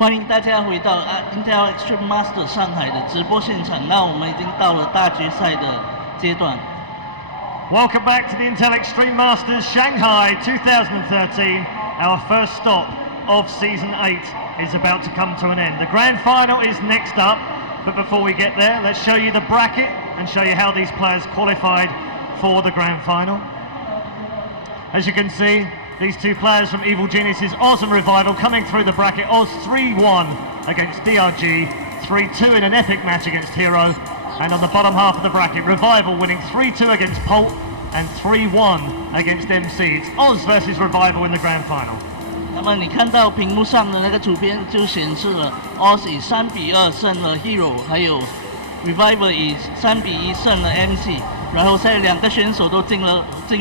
欢迎大家回到Intel Extreme Master 上海的直播现场。那我们已经到了大决赛的阶段。Welcome back to the Intel Extreme Masters Shanghai 2013. Our first stop of Season 8 is about to come to an end. The Grand Final is next up, but before we get there, let's show you the bracket and show you how these players qualified for the Grand Final. As you can see, these two players from Evil Geniuses, Oz and Revival, coming through the bracket. Oz 3-1 against DRG, 3-2 in an epic match against Hero. And on the bottom half of the bracket, Revival winning 3-2 against Pult and 3-1 against MC. It's Oz versus Revival in the Grand Final. 那么你看到屏幕上的那个图片就显示了 Oz 以3-2胜了 Hero， 还有 Revival 以3-1胜了 MC。然后现在两个选手都进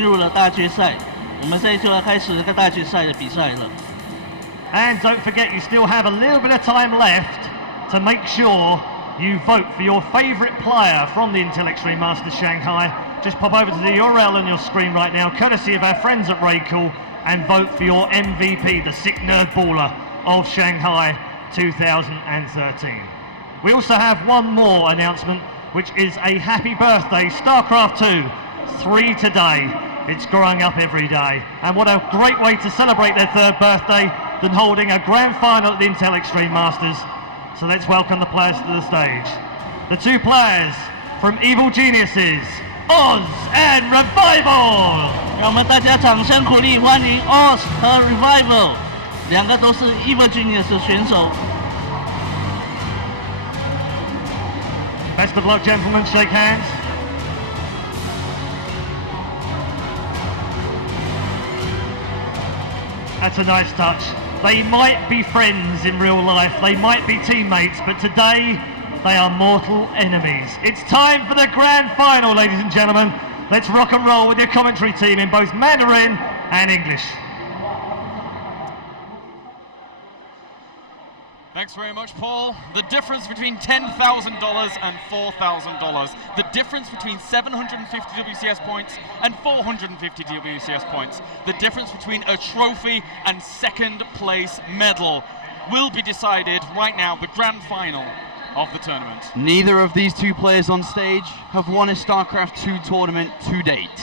入了大决赛。我们现在就要开始这个大决赛的比赛了。And don't forget, you still have a little bit of time left to make sure you vote for your favourite player from the Intel Extreme Masters Shanghai. Just pop over to the URL on your screen right now, courtesy of our friends at Raycool, and vote for your MVP, the sick nerd baller of Shanghai 2013. We also have one more announcement, which is a happy birthday, StarCraft 2, 3 today. It's growing up every day. And what a great way to celebrate their third birthday than holding a grand final at the Intel Extreme Masters. So let's welcome the players to the stage. The two players from Evil Geniuses, Oz and Revival. 让我们大家掌声鼓励欢迎 Oz 和 Revival， 两个都是 Evil Genius 的选手。Best of luck, gentlemen. Shake hands. That's a nice touch. They might be friends in real life, they might be teammates, but today they are mortal enemies. It's time for the grand final, ladies and gentlemen. Let's rock and roll with your commentary team in both Mandarin and English. Thanks very much, Paul. The difference between $10,000 and $4,000. The difference between 750 WCS points and 450 WCS points. The difference between a trophy and second place medal will be decided right now, the grand final of the tournament. Neither of these two players on stage have won a StarCraft 2 tournament to date.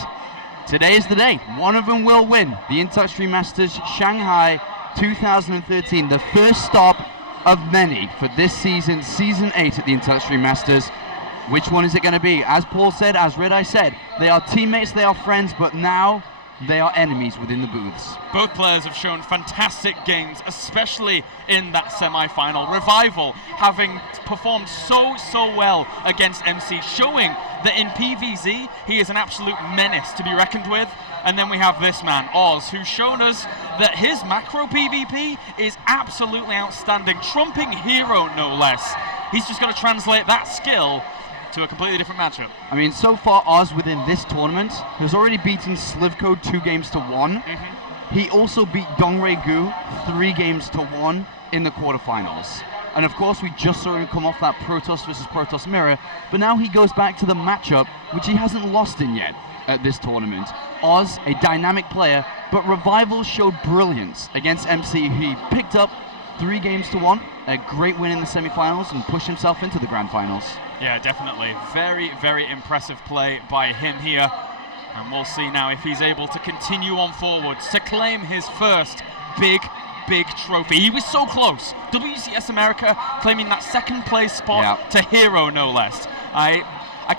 Today is the day. One of them will win the Intel Extreme Masters Shanghai 2013, the first stop of many for this season, Season 8 at the Intel Extreme Masters. Which one is it going to be? As Paul said, as Red Eye said, they are teammates, they are friends, but now they are enemies within the booths. Both players have shown fantastic games, especially in that semi-final. Revival having performed so well against MC, showing that in PvZ he is an absolute menace to be reckoned with. And then we have this man, Oz, who's shown us that his macro PvP is absolutely outstanding, trumping Hero no less. He's just got to translate that skill to a completely different matchup. I mean, so far Oz within this tournament has already beaten Slivko 2-1. He also beat Dongray Gu 3-1 in the quarterfinals. And of course we just saw him come off that Protoss versus Protoss mirror, but now he goes back to the matchup which he hasn't lost in yet at this tournament. Oz, a dynamic player, but Revival showed brilliance against MC. He picked up 3-1, a great win in the semi-finals, and pushed himself into the grand finals. Yeah, definitely. Very impressive play by him here. And we'll see now if he's able to continue on forwards to claim his first big trophy. He was so close. WCS America claiming that second place spot to Hero, no less. I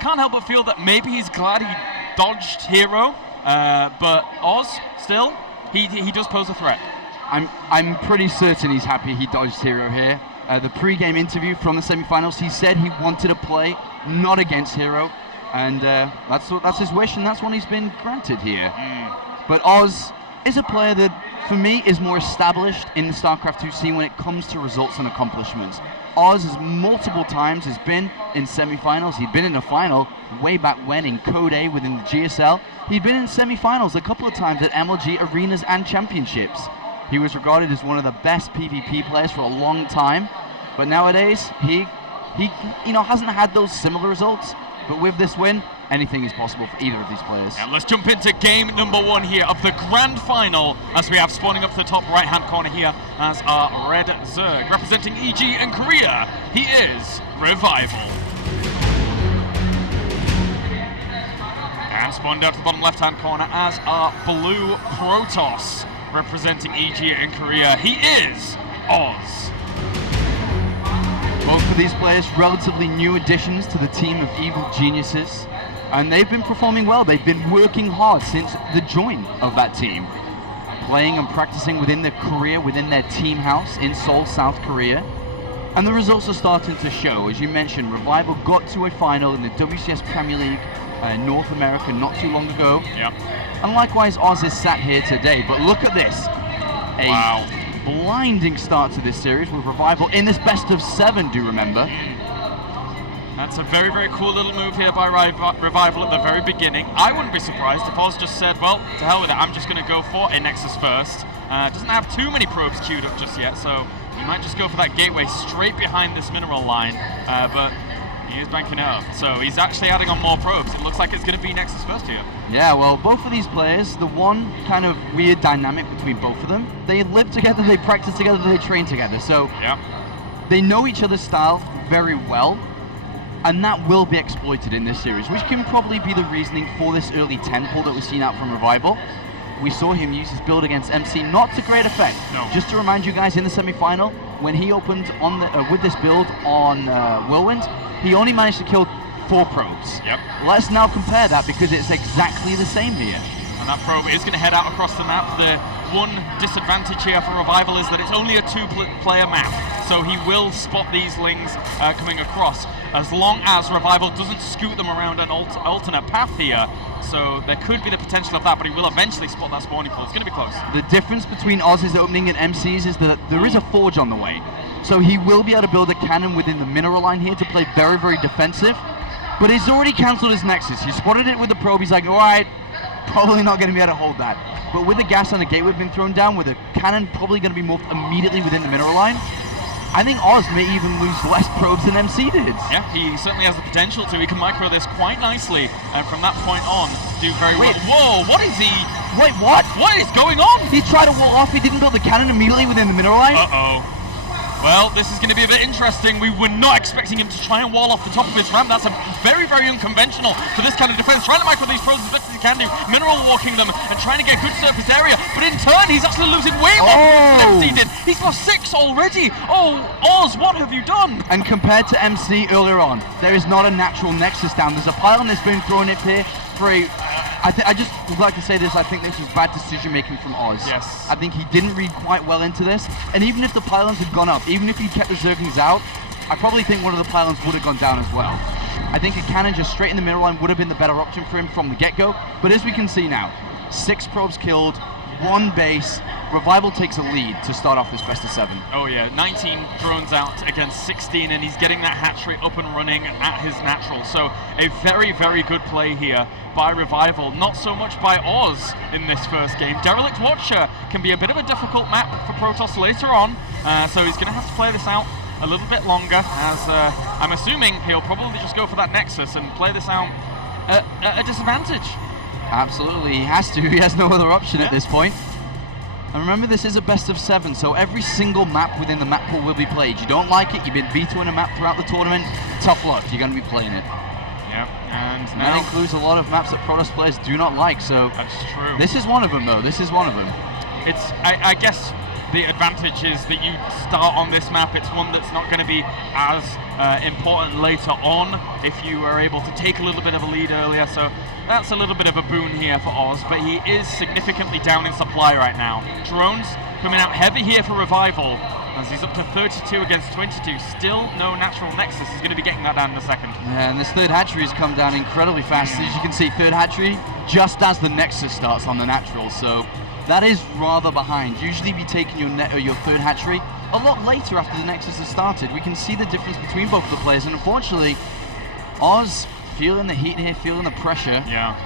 can't help but feel that maybe he's glad he dodged Hero, but Oz, still, he does pose a threat. I'm pretty certain he's happy he dodged Hero here. The pre-game interview from the semi-finals, he said he wanted to play not against Hero, and that's his wish, and that's one he's been granted here. But Oz is a player that, for me, is more established in the StarCraft 2 scene when it comes to results and accomplishments. Oz has multiple times has been in semi-finals. He'd been in a final way back when in Code A within the GSL. He'd been in semi-finals a couple of times at MLG arenas and championships. He was regarded as one of the best PvP players for a long time, but nowadays he hasn't had those similar results. But with this win, anything is possible for either of these players. And let's jump into game number 1 here of the grand final, as we have spawning up to the top right-hand corner here as our red Zerg. Representing EG and Korea, he is Revival. And spawned down to the bottom left-hand corner as our blue Protoss. Representing EG and Korea, he is Oz. Both of these players, relatively new additions to the team of evil geniuses, and they've been performing well. They've been working hard since the join of that team, playing and practicing within their career, within their team house in Seoul, South Korea, and the results are starting to show. As you mentioned, Revival got to a final in the WCS Premier League North America not too long ago. Yep. And likewise, Oz is sat here today. But look at this. Wow. Blinding start to this series with Revival in this best of 7, do you remember? That's a very, very cool little move here by Revival at the very beginning. I wouldn't be surprised if Oz just said, well, to hell with it, I'm just going to go for a Nexus first. Doesn't have too many probes queued up just yet, so he might just go for that gateway straight behind this mineral line, but he is banking it up. So he's actually adding on more probes. It looks like it's going to be Nexus first here. Yeah, well, both of these players, the one kind of weird dynamic between both of them, they live together, they practice together, they train together. So yeah, they know each other's style very well, and that will be exploited in this series, which can probably be the reasoning for this early 10 pull that we've seen out from Revival. We saw him use his build against MC, not to great effect. No. Just to remind you guys, in the semi-final, when he opened on the, with this build on Whirlwind, he only managed to kill 4 probes. Yep. Let's now compare that, because it's exactly the same here. And that probe is going to head out across the map. The one disadvantage here for Revival is that it's only a 2-player map, so he will spot these lings coming across, as long as Revival doesn't scoot them around an alternate path here. So there could be the potential of that, but he will eventually spot that spawning pool. It's going to be close. The difference between Oz's opening and MC's is that there is a forge on the way. So he will be able to build a cannon within the mineral line here to play very, very defensive. But he's already cancelled his Nexus. He spotted it with the probe. He's like, all right, probably not going to be able to hold that. But with the gas and the gateway being thrown down, with the cannon probably going to be morphed immediately within the mineral line, I think Oz may even lose less probes than MC did. Yeah, he certainly has the potential to. He can micro this quite nicely, and from that point on, do very well. Whoa, what is he? Wait, what? What is going on? He tried to wall off. He didn't build the cannon immediately within the mineral line. Uh-oh. Well, this is going to be a bit interesting. We were not expecting him to try and wall off the top of his ramp. That's a very, very unconventional for this kind of defense. Trying to micro these probes as best as he can do, mineral walking them and trying to get good surface area. But in turn, he's actually losing way more than MC did. He's lost 6 already. Oh, Oz, what have you done? And compared to MC earlier on, there is not a natural Nexus down. There's a pylon that's been thrown up here for a... I just would like to say this, I think this was bad decision making from Oz. Yes. I think he didn't read quite well into this, and even if the pylons had gone up, even if he kept the Zerglings out, I probably think one of the pylons would have gone down as well. I think a cannon just straight in the middle line would have been the better option for him from the get-go, but as we can see now, 6 probes killed, 1 base. Revival takes a lead to start off this best of 7. Oh yeah, 19 drones out against 16, and he's getting that hatchery up and running at his natural. So a very, very good play here by Revival. Not so much by Oz in this first game. Derelict Watcher can be a bit of a difficult map for Protoss later on, so he's going to have to play this out a little bit longer, as I'm assuming he'll probably just go for that Nexus and play this out at a disadvantage. Absolutely, he has to. He has no other option at this point. And remember, this is a best of 7, so every single map within the map pool will be played. You don't like it, you've been vetoing a map throughout the tournament, tough luck, you're going to be playing it. Yeah, and that includes a lot of maps that Protoss players do not like, so... That's true. This is one of them, though, this is one of them. It's, I guess, the advantage is that you start on this map. It's one that's not going to be as important later on if you are able to take a little bit of a lead earlier, so that's a little bit of a boon here for Oz, but he is significantly down in supply right now. Drones coming out heavy here for Revival, as he's up to 32 against 22. Still no natural Nexus. He's going to be getting that down in a second. Yeah, and this third hatchery has come down incredibly fast. As you can see, third hatchery just as the Nexus starts on the natural, so that is rather behind. Usually be taking your third hatchery a lot later after the Nexus has started. We can see the difference between both of the players, and unfortunately, Oz feeling the heat here, feeling the pressure. Yeah.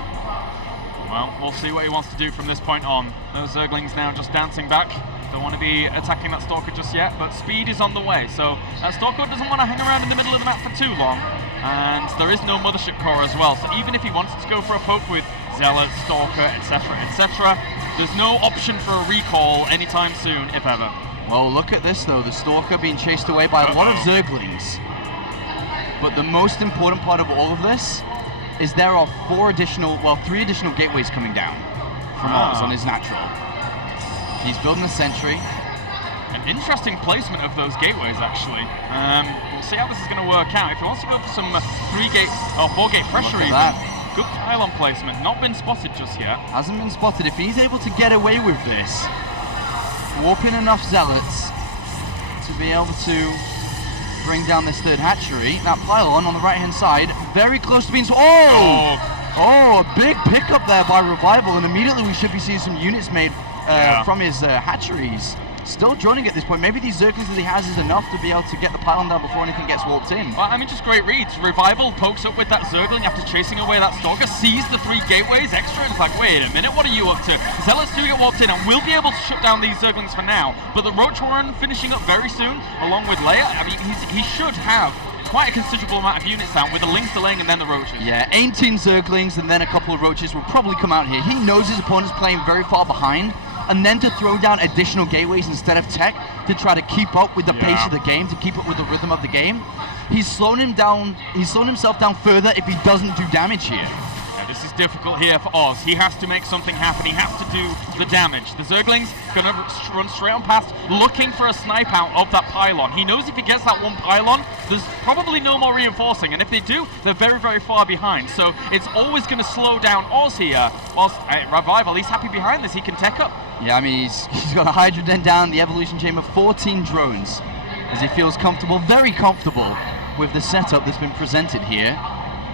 Well, we'll see what he wants to do from this point on. Those Zerglings now just dancing back. Don't want to be attacking that Stalker just yet, but speed is on the way. So that Stalker doesn't want to hang around in the middle of the map for too long. And there is no Mothership Core as well, so even if he wanted to go for a poke with Zealot, Stalker, etc., there's no option for a recall anytime soon, if ever. Well, look at this though, the Stalker being chased away by a lot of Zerglings. But the most important part of all of this is there are 3 additional gateways coming down from Oz on his natural. He's building a sentry. An interesting placement of those gateways, actually. We'll see how this is going to work out. If he wants to go for some 4-gate pressure even. Good pylon placement, not been spotted just yet. Hasn't been spotted. If he's able to get away with this, warp in enough Zealots to be able to bring down this 3rd hatchery, that pylon on the right-hand side, very close to being... Oh, a big pickup there by Revival, and immediately we should be seeing some units made from his hatcheries. Still droning at this point. Maybe these Zerglings that he has is enough to be able to get the pylon down before anything gets warped in. Well, I mean, just great reads. Revival pokes up with that Zergling after chasing away that Stalker, sees the 3 gateways extra, and it's like, wait a minute, what are you up to? Zealots do get warped in, and we'll be able to shut down these Zerglings for now. But the Roach Warren finishing up very soon, along with Leia. I mean, he should have quite a considerable amount of units down, with the Lynx delaying and then the Roaches. Yeah, 18 Zerglings and then a couple of Roaches will probably come out here. He knows his opponent's playing very far behind, and then to throw down additional gateways instead of tech to try to keep up with the pace of the game, to keep up with the rhythm of the game. He's slowing himself down further if he doesn't do damage here. Yeah, this is difficult here for Oz. He has to make something happen. He has to do the damage. The Zerglings going to run straight on past, looking for a snipe out of that pylon. He knows if he gets that one pylon, there's probably no more reinforcing, and if they do, they're very, very far behind. So it's always going to slow down Oz here. Whilst Revival, he's happy behind this. He can tech up. Yeah, I mean, he's got a Hydra Den down, the Evolution Chamber, 14 drones, as he feels comfortable, very comfortable with the setup that's been presented here.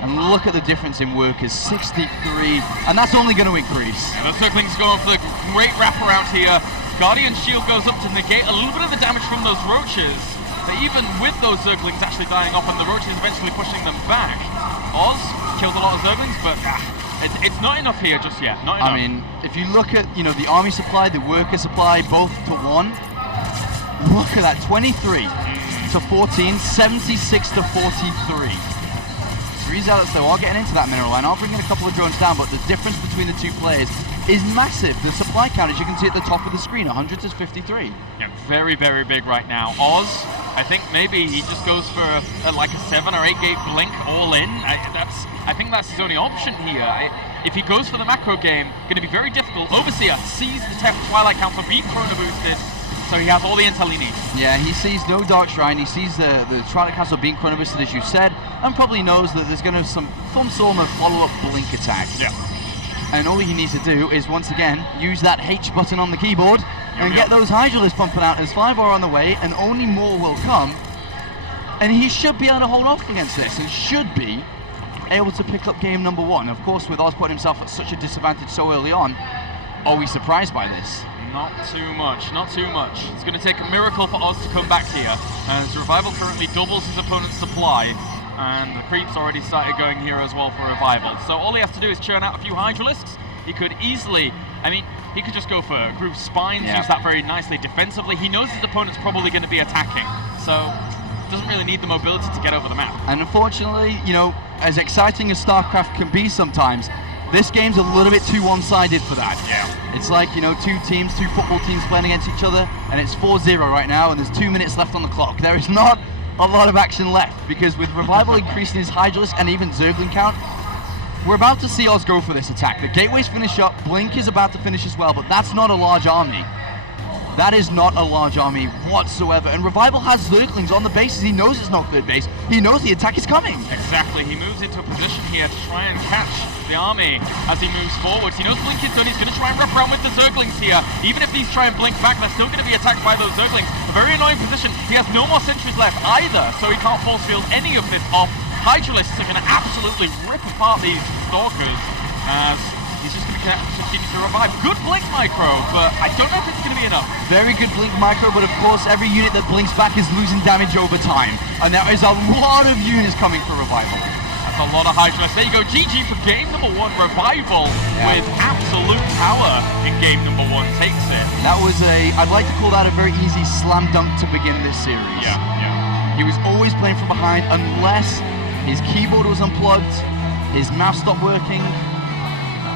And look at the difference in workers, 63, and that's only going to increase. Yeah, the Zerglings going for the great wraparound here. Guardian Shield goes up to negate a little bit of the damage from those Roaches. But even with those Zerglings actually dying off and the Roaches eventually pushing them back, Oz killed a lot of Zerglings, but it's not enough here just yet, not enough. I mean, if you look at, the army supply, the worker supply, both to 1, look at that, 23 to 14, 76 to 43. 3 Zealots though are getting into that mineral line, are bringing a couple of drones down, but the difference between the 2 players is massive. The supply count, as you can see at the top of the screen, 100 to 53. Yeah, very, very big right now. Oz, I think maybe he just goes for like a 7 or 8 gate blink all in. I think that's his only option here. If he goes for the macro game, going to be very difficult. Overseer sees the Twilight Council being chrono boosted, so he has all the intel he needs. Yeah, he sees no Dark Shrine, he sees the Twilight Castle being chrono boosted, as you said, and probably knows that there's going to be some sort of follow-up blink attack. Yeah. And all he needs to do is, once again, use that H button on the keyboard and get those Hydralisks pumping out, as 5 are on the way, and only more will come. And he should be able to hold off against this, and should be able to pick up game number 1. Of course, with Oz putting himself at such a disadvantage so early on, are we surprised by this? Not too much, not too much. It's going to take a miracle for Oz to come back here, as Revival currently doubles his opponent's supply, and the creeps already started going here as well for Revival. So all he has to do is churn out a few Hydralisks. He could easily, he could just go for Groove Spines, use that very nicely defensively. He knows his opponent's probably going to be attacking, so doesn't really need the mobility to get over the map. And unfortunately, as exciting as StarCraft can be sometimes, this game's a little bit too one-sided for that. Yeah. It's like, 2 football teams playing against each other, and it's 4-0 right now, and there's 2 minutes left on the clock. There is not a lot of action left, because with Revival increasing his Hydralisk and even Zergling count, we're about to see Oz go for this attack. The gateways finish up, Blink is about to finish as well, but that's not a large army. That is not a large army whatsoever. And Revival has Zerglings on the bases. He knows it's not third base. He knows the attack is coming. Exactly. He moves into a position here to try and catch the army as he moves forwards. He knows Blink is done. He's going to try and wrap around with the Zerglings here. Even if these try and blink back, they're still going to be attacked by those Zerglings. A very annoying position. He has no more sentries left either, so he can't force field any of this off. Hydralisks are going to absolutely rip apart these Stalkers as he's just going to continue to revive. Good blink micro, but I don't know if it's going to be enough. Very good blink micro, but of course every unit that blinks back is losing damage over time. And there is a lot of units coming for Revival. That's a lot of Hydralisks. There you go, GG for game number 1. Revival with absolute power in game number 1 takes it. That was I'd like to call that a very easy slam dunk to begin this series. Yeah. He was always playing from behind unless His keyboard was unplugged. His mouse stopped working.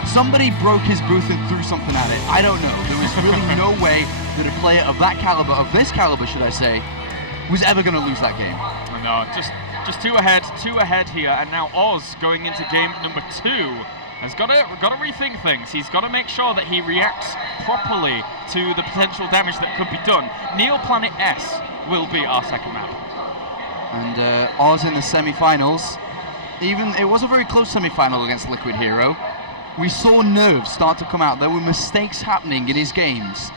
Somebody broke his booth and threw something at it. I don't know. There was really no way that a player of that caliber, of this caliber, should I say, was ever going to lose that game. No, just two ahead here, and now Oz going into game number 2 has got to rethink things. He's got to make sure that he reacts properly to the potential damage that could be done. Neo Planet S will be our second map. And Oz in the semi-finals. It was a very close semi-final against Liquid Hero. We saw nerves start to come out. There were mistakes happening in his games.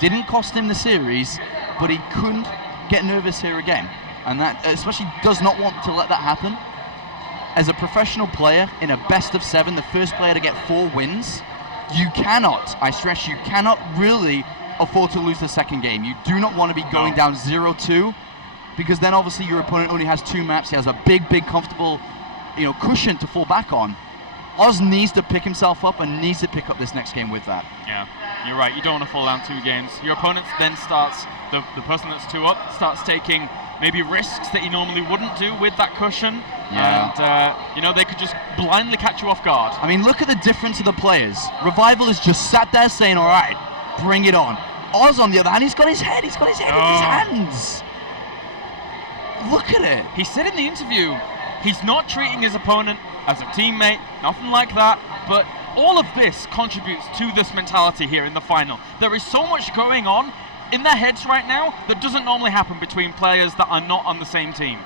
Didn't cost him the series, but he couldn't get nervous here again. And that especially does not want to let that happen. As a professional player in a best of 7, the first player to get 4 wins, you cannot, I stress, you cannot really afford to lose the second game. You do not want to be going down 0-2, because then obviously your opponent only has 2 maps. He has a big, comfortable, cushion to fall back on. Oz needs to pick himself up and needs to pick up this next game with that. Yeah, you're right. You don't want to fall down 2 games. Your opponent then starts, the person that's 2 up, starts taking maybe risks that he normally wouldn't do with that cushion. Yeah. And, they could just blindly catch you off guard. I mean, look at the difference of the players. Revival has just sat there saying, all right, bring it on. Oz, on the other hand, he's got his head in his hands. Look at it. He said in the interview, he's not treating his opponent as a teammate, nothing like that, but all of this contributes to this mentality here in the final. There is so much going on in their heads right now that doesn't normally happen between players that are not on the same team.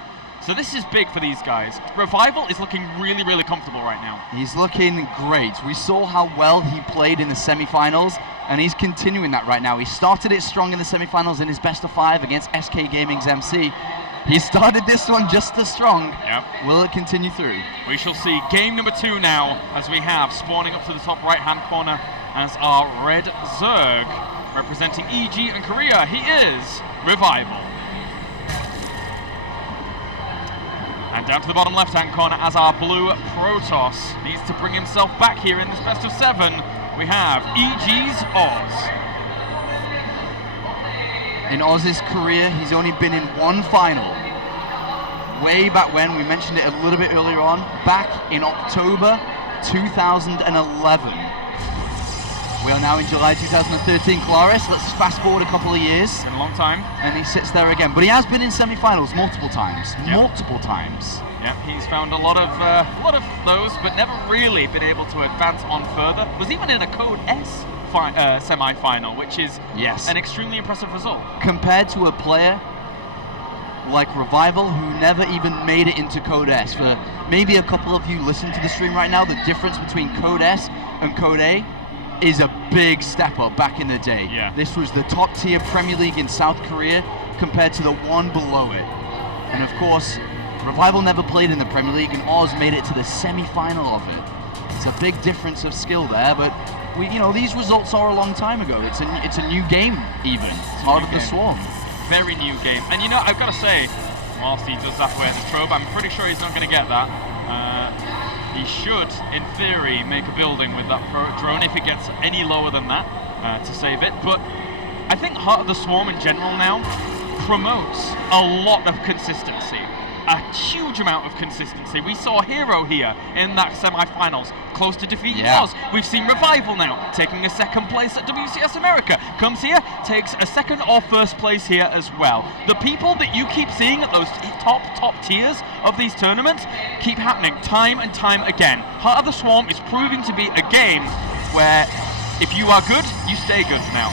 So this is big for these guys. Revival is looking really, really comfortable right now. He's looking great. We saw how well he played in the semi-finals, and he's continuing that right now. He started it strong in the semi-finals in his best of 5 against SK Gaming's MC. He started this one just as strong. Yep. Will it continue through? We shall see game number 2 now, as we have spawning up to the top right-hand corner as our red Zerg, representing EG and Korea. He is Revival. And down to the bottom left-hand corner as our blue Protoss needs to bring himself back here in this best of 7. We have EG's Oz. In Oz's career, he's only been in 1 final. Way back when, we mentioned it a little bit earlier on, back in October 2011. We are now in July 2013. Claris, let's fast forward a couple of years. It's been a long time. And he sits there again. But he has been in semi-finals multiple times. Yep. Multiple times. Yeah, he's found a lot of those, but never really been able to advance on further. Was even in a Code S semi-final, which is an extremely impressive result. Compared to a player like Revival, who never even made it into Code S. For maybe a couple of you listening to the stream right now, the difference between Code S and Code A is a big step up back in the day. Yeah. This was the top tier Premier League in South Korea compared to the one below it. And of course, Revival never played in the Premier League, and Oz made it to the semi-final of it. It's a big difference of skill there, but these results are a long time ago. It's a new game even. It's Heart of the Swarm. Very new game. And I've got to say, whilst he does that way in the Trove, I'm pretty sure he's not going to get that. He should, in theory, make a building with that drone if it gets any lower than that to save it. But I think Heart of the Swarm in general now promotes a lot of consistency. A huge amount of consistency. We saw Hero here in that semi-finals, close to defeating Oz. We've seen Revival now taking a 2nd place at WCS America. Comes here, takes a 2nd or 1st place here as well. The people that you keep seeing at those top tiers of these tournaments keep happening time and time again. Heart of the Swarm is proving to be a game where if you are good, you stay good now.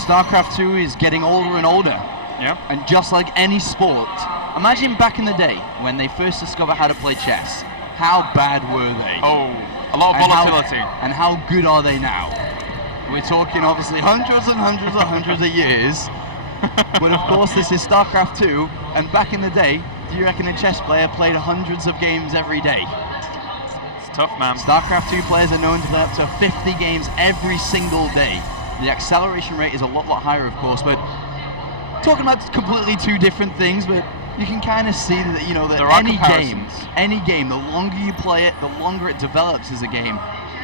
StarCraft 2 is getting older and older. Yeah. And just like any sport, imagine back in the day when they first discovered how to play chess. How bad were they? Oh, a lot of volatility. And how good are they now? We're talking obviously hundreds and hundreds and hundreds of years. But of course this is StarCraft 2, and back in the day, do you reckon a chess player played hundreds of games every day? It's tough, man. StarCraft 2 players are known to play up to 50 games every single day. The acceleration rate is a lot higher, of course, but talking about completely 2 different things, but you can kind of see that, that any game, the longer you play it, the longer it develops as a game,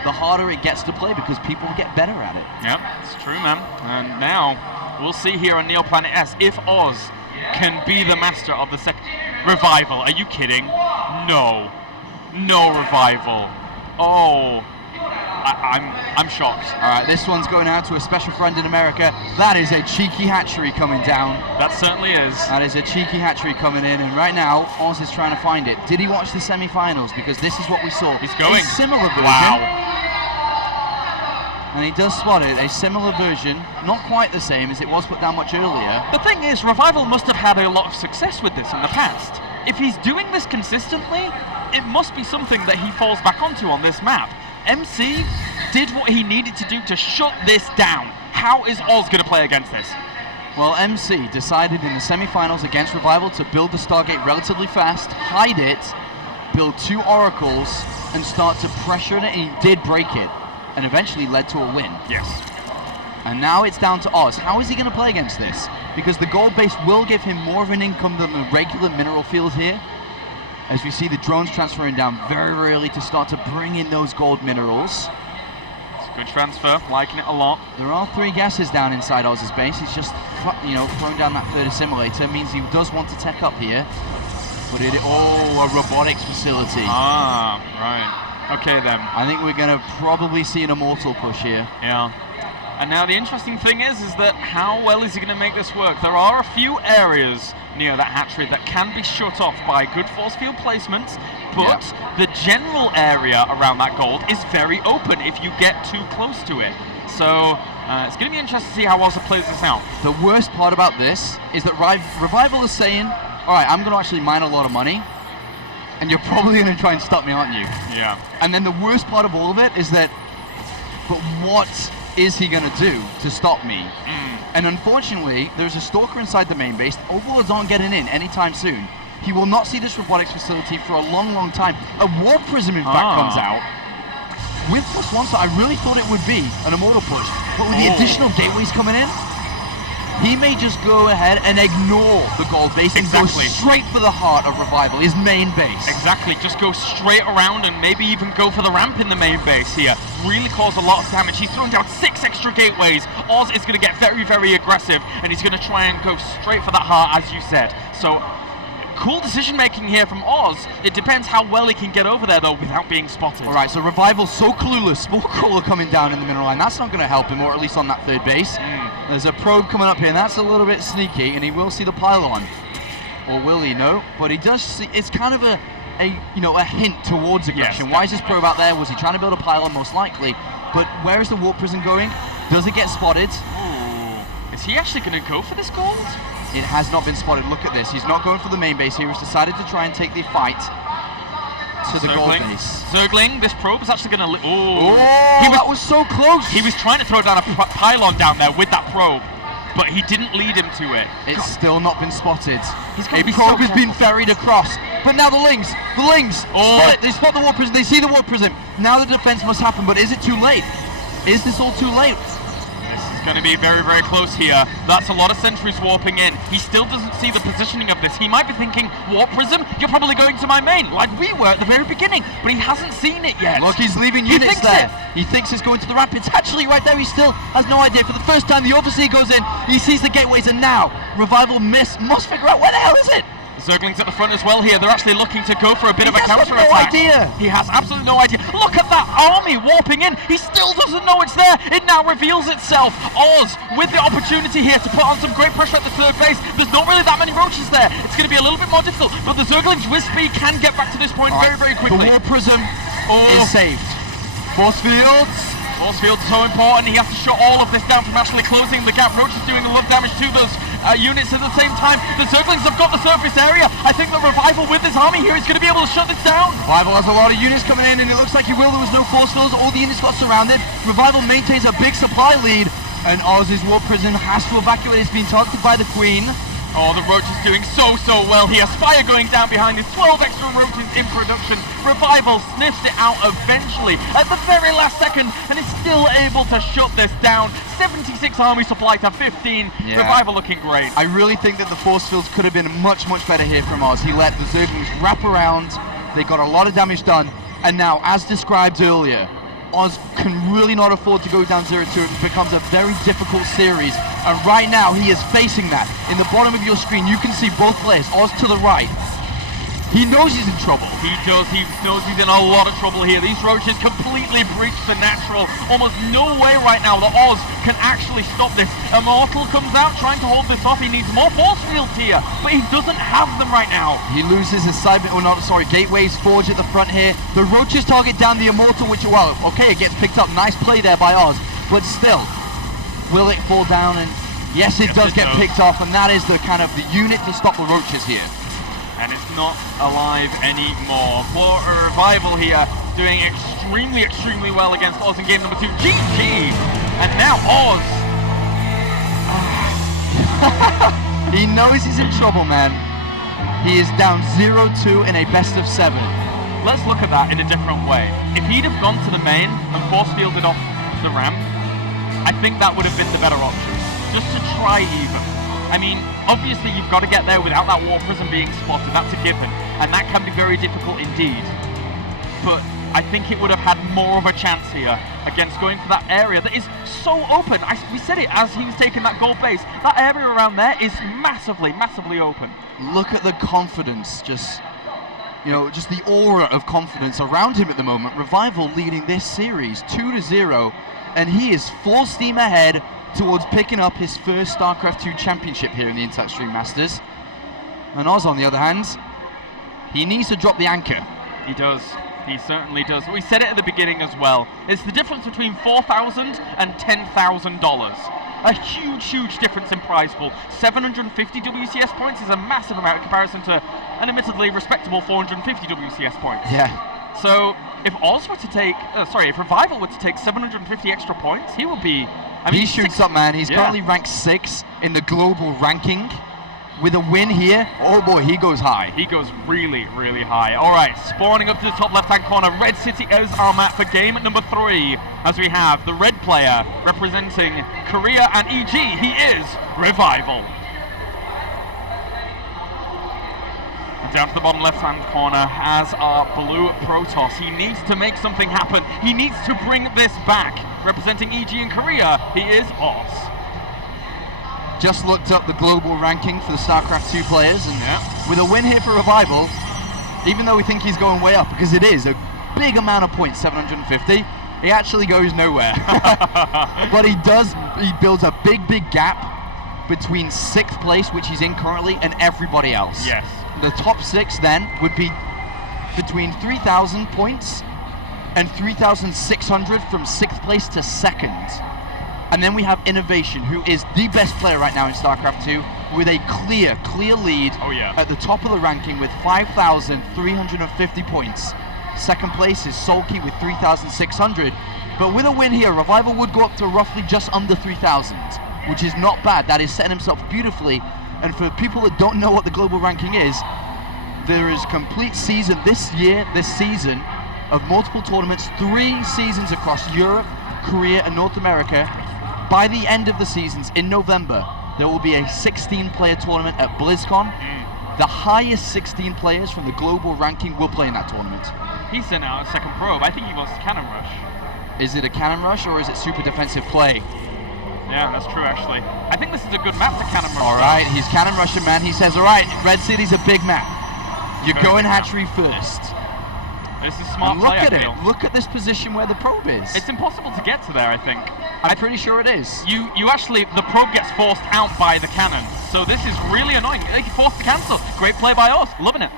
the harder it gets to play because people get better at it. Yeah, it's true, man. And now we'll see here on Neo Planet S if Oz can be the master of the second Revival. Are you kidding? No. No Revival. Oh. I'm shocked. All right, this one's going out to a special friend in America. That is a cheeky hatchery coming down. That certainly is. That is a cheeky hatchery coming in, and right now, Oz is trying to find it. Did he watch the semi-finals? Because this is what we saw. He's going. A similar version. Wow. And he does spot it, a similar version, not quite the same as it was put down much earlier. The thing is, Revival must have had a lot of success with this in the past. If he's doing this consistently, it must be something that he falls back onto on this map. MC did what he needed to do to shut this down. How is Oz going to play against this? Well, MC decided in the semi-finals against Revival to build the Stargate relatively fast, hide it, build 2 oracles, and start to pressure it, and he did break it, and eventually led to a win. Yes. And now it's down to Oz. How is he going to play against this? Because the gold base will give him more of an income than the regular mineral field here. As we see the drones transferring down very early to start to bring in those gold minerals. It's a good transfer, liking it a lot. There are 3 gases down inside Oz's base. He's just, throwing down that 3rd assimilator. Means he does want to tech up here. But a robotics facility. Ah, right. Okay then. I think we're going to probably see an immortal push here. Yeah. And now the interesting thing is that how well is he going to make this work? There are a few areas near that hatchery that can be shut off by good force field placements, but the general area around that gold is very open if you get too close to it. So it's going to be interesting to see how Oz plays this out. The worst part about this is that Revival is saying, all right, I'm going to actually mine a lot of money, and you're probably going to try and stop me, aren't you? Yeah. And then the worst part of all of it is that, but what is he going to do to stop me? And unfortunately, there's a stalker inside the main base. Overlords aren't getting in anytime soon. He will not see this robotics facility for a long, long time. A warp prism, in fact, comes out. With +1, so I really thought it would be an immortal push. But with the additional gateways coming in, he may just go ahead and ignore the gold base and go straight for the heart of Revival, his main base. Exactly, just go straight around and maybe even go for the ramp in the main base here. Really cause a lot of damage. He's throwing down 6 extra gateways. Oz is going to get very, very aggressive, and he's going to try and go straight for that heart, as you said. So, cool decision making here from Oz. It depends how well he can get over there, though, without being spotted. Alright, so Revival's so clueless. Spore Crawler coming down in the mineral line. That's not going to help him, or at least on that 3rd base. There's a probe coming up here, and that's a little bit sneaky, and he will see the pylon. Or will he? No. But he does see, it's kind of a hint towards aggression. Yes, why is this probe out there? Was he trying to build a pylon? Most likely. But where is the warp prison going? Does it get spotted? Ooh. Is he actually going to go for this gold? It has not been spotted. Look at this. He's not going for the main base here. He's decided to try and take the fight to the gold base. Zergling, this probe is actually going to... That was so close! He was trying to throw down a pylon down there with that probe, but he didn't lead him to it. It's still not been spotted. A probe has been ferried across. But now the Lings! Spot it! They spot the warp prism, they see the warp prism. Now the defense must happen, but is it too late? Is this all too late? Going to be very, very close here. That's a lot of sentries warping in. He still doesn't see the positioning of this. He might be thinking, warp prism, you're probably going to my main, like we were at the very beginning, but he hasn't seen it yet. Look, he's leaving units there. He thinks it's going to the ramp. It's actually right there. He still has no idea. For the first time, the Overseer goes in. He sees the gateways, and now Revival must figure out where the hell is it? Zergling's at the front as well here. They're actually looking to go for a bit of a counter-attack. No idea. He has absolutely no idea. Look at that army warping in. He still doesn't know it's there. It now reveals itself. Oz with the opportunity here to put on some great pressure at the 3rd base. There's not really that many roaches there. It's going to be a little bit more difficult, but the Zerglings with speed can get back to this point very, very quickly. The warp prism is saved. Force fields. Force field is so important. He has to shut all of this down from actually closing the gap. Roach is doing a lot of damage to those units at the same time. The Zerglings have got the surface area. I think the Revival with this army here is going to be able to shut this down. Revival has a lot of units coming in, and it looks like he will. There was no force fields. All the units got surrounded. Revival maintains a big supply lead, and Oz's warp prison has to evacuate. It's been targeted by the Queen. Oh, the Roach is doing so well here. Spire going down behind his 12 extra roaches in production. Revival sniffs it out eventually at the very last second and is still able to shut this down. 76 army supply to 15. Yeah. Revival looking great. I really think that the force fields could have been much, much better here from Oz. He let the Zerglings wrap around. They got a lot of damage done. And now, as described earlier, Oz can really not afford to go down 0-2. It becomes a very difficult series. And right now, he is facing that. In the bottom of your screen, you can see both players. Oz to the right. He knows he's in trouble. He does. He knows he's in a lot of trouble here. These roaches completely breached the natural. Almost no way right now that Oz can actually stop this. Immortal comes out trying to hold this off. He needs more force fields here, but he doesn't have them right now. He loses his side, or not, sorry, Gateway's Forge at the front here. The roaches target down the Immortal, which, well, okay, it gets picked up. Nice play there by Oz, but still, will it fall down? And yes, it does get picked off, and that is the kind of the unit to stop the roaches here. And it's not alive anymore. For a Revival here, doing extremely, extremely well against Oz in game number 2. GG! And now Oz. He knows he's in trouble, man. He is down 0-2 in a best of 7. Let's look at that in a different way. If he'd have gone to the main and force fielded off the ramp, I think that would have been the better option. Just to try even. I mean, obviously you've got to get there without that War Prism being spotted, that's a given, and that can be very difficult indeed. But I think it would have had more of a chance here against going for that area that is so open. We said it as he was taking that gold base. That area around there is massively, massively open. Look at the confidence, just the aura of confidence around him at the moment. Revival leading this series 2-0, and he is full steam ahead towards picking up his first StarCraft 2 championship here in the Intel Extreme Masters. And Oz, on the other hand, he needs to drop the anchor. He does. He certainly does. We said it at the beginning as well. It's the difference between $4,000 and $10,000. A huge, huge difference in prize pool. 750 WCS points is a massive amount in comparison to an admittedly respectable 450 WCS points. Yeah. So if Oz were to take, if Revival were to take 750 extra points, he would be. He shoots up, man. He's currently ranked 6 in the global ranking. With a win here, oh boy, he goes high. He goes really, really high. All right, spawning up to the top left-hand corner, Red City is our map for game number 3, as we have the red player representing Korea and EG. He is Revival. And down to the bottom left-hand corner has our blue Protoss. He needs to make something happen. He needs to bring this back. Representing EG in Korea, he is Oz. Just looked up the global ranking for the StarCraft 2 players, and with a win here for Revival, even though we think he's going way up, because it is a big amount of points, 750, he actually goes nowhere. But he builds a big, big gap between 6th place, which he's in currently, and everybody else. Yes. The top 6 then would be between 3,000 points and 3,600 from 6th place to 2nd. And then we have Innovation, who is the best player right now in StarCraft 2, with a clear lead at the top of the ranking with 5,350 points. 2nd place is Sulky with 3,600. But with a win here, Revival would go up to roughly just under 3,000, which is not bad. That is setting himself beautifully. And for people that don't know what the global ranking is, there is complete season this season of multiple tournaments, 3 seasons across Europe, Korea, and North America. By the end of the seasons, in November, there will be a 16-player tournament at BlizzCon. The highest 16 players from the global ranking will play in that tournament. He sent out a second probe. I think he wants Cannon Rush. Is it a Cannon Rush or is it super defensive play? Yeah, that's true, actually. I think this is a good map for Cannon Rush. All right, he's Cannon Rushing, man. He says, all right, Red City's a big map. You're going hatchery first. This is smart play, I feel. Look at this position where the probe is. It's impossible to get to there, I think. I'm pretty sure it is. You actually, the probe gets forced out by the cannon. So this is really annoying. They get forced to cancel. Great play by us. Loving it.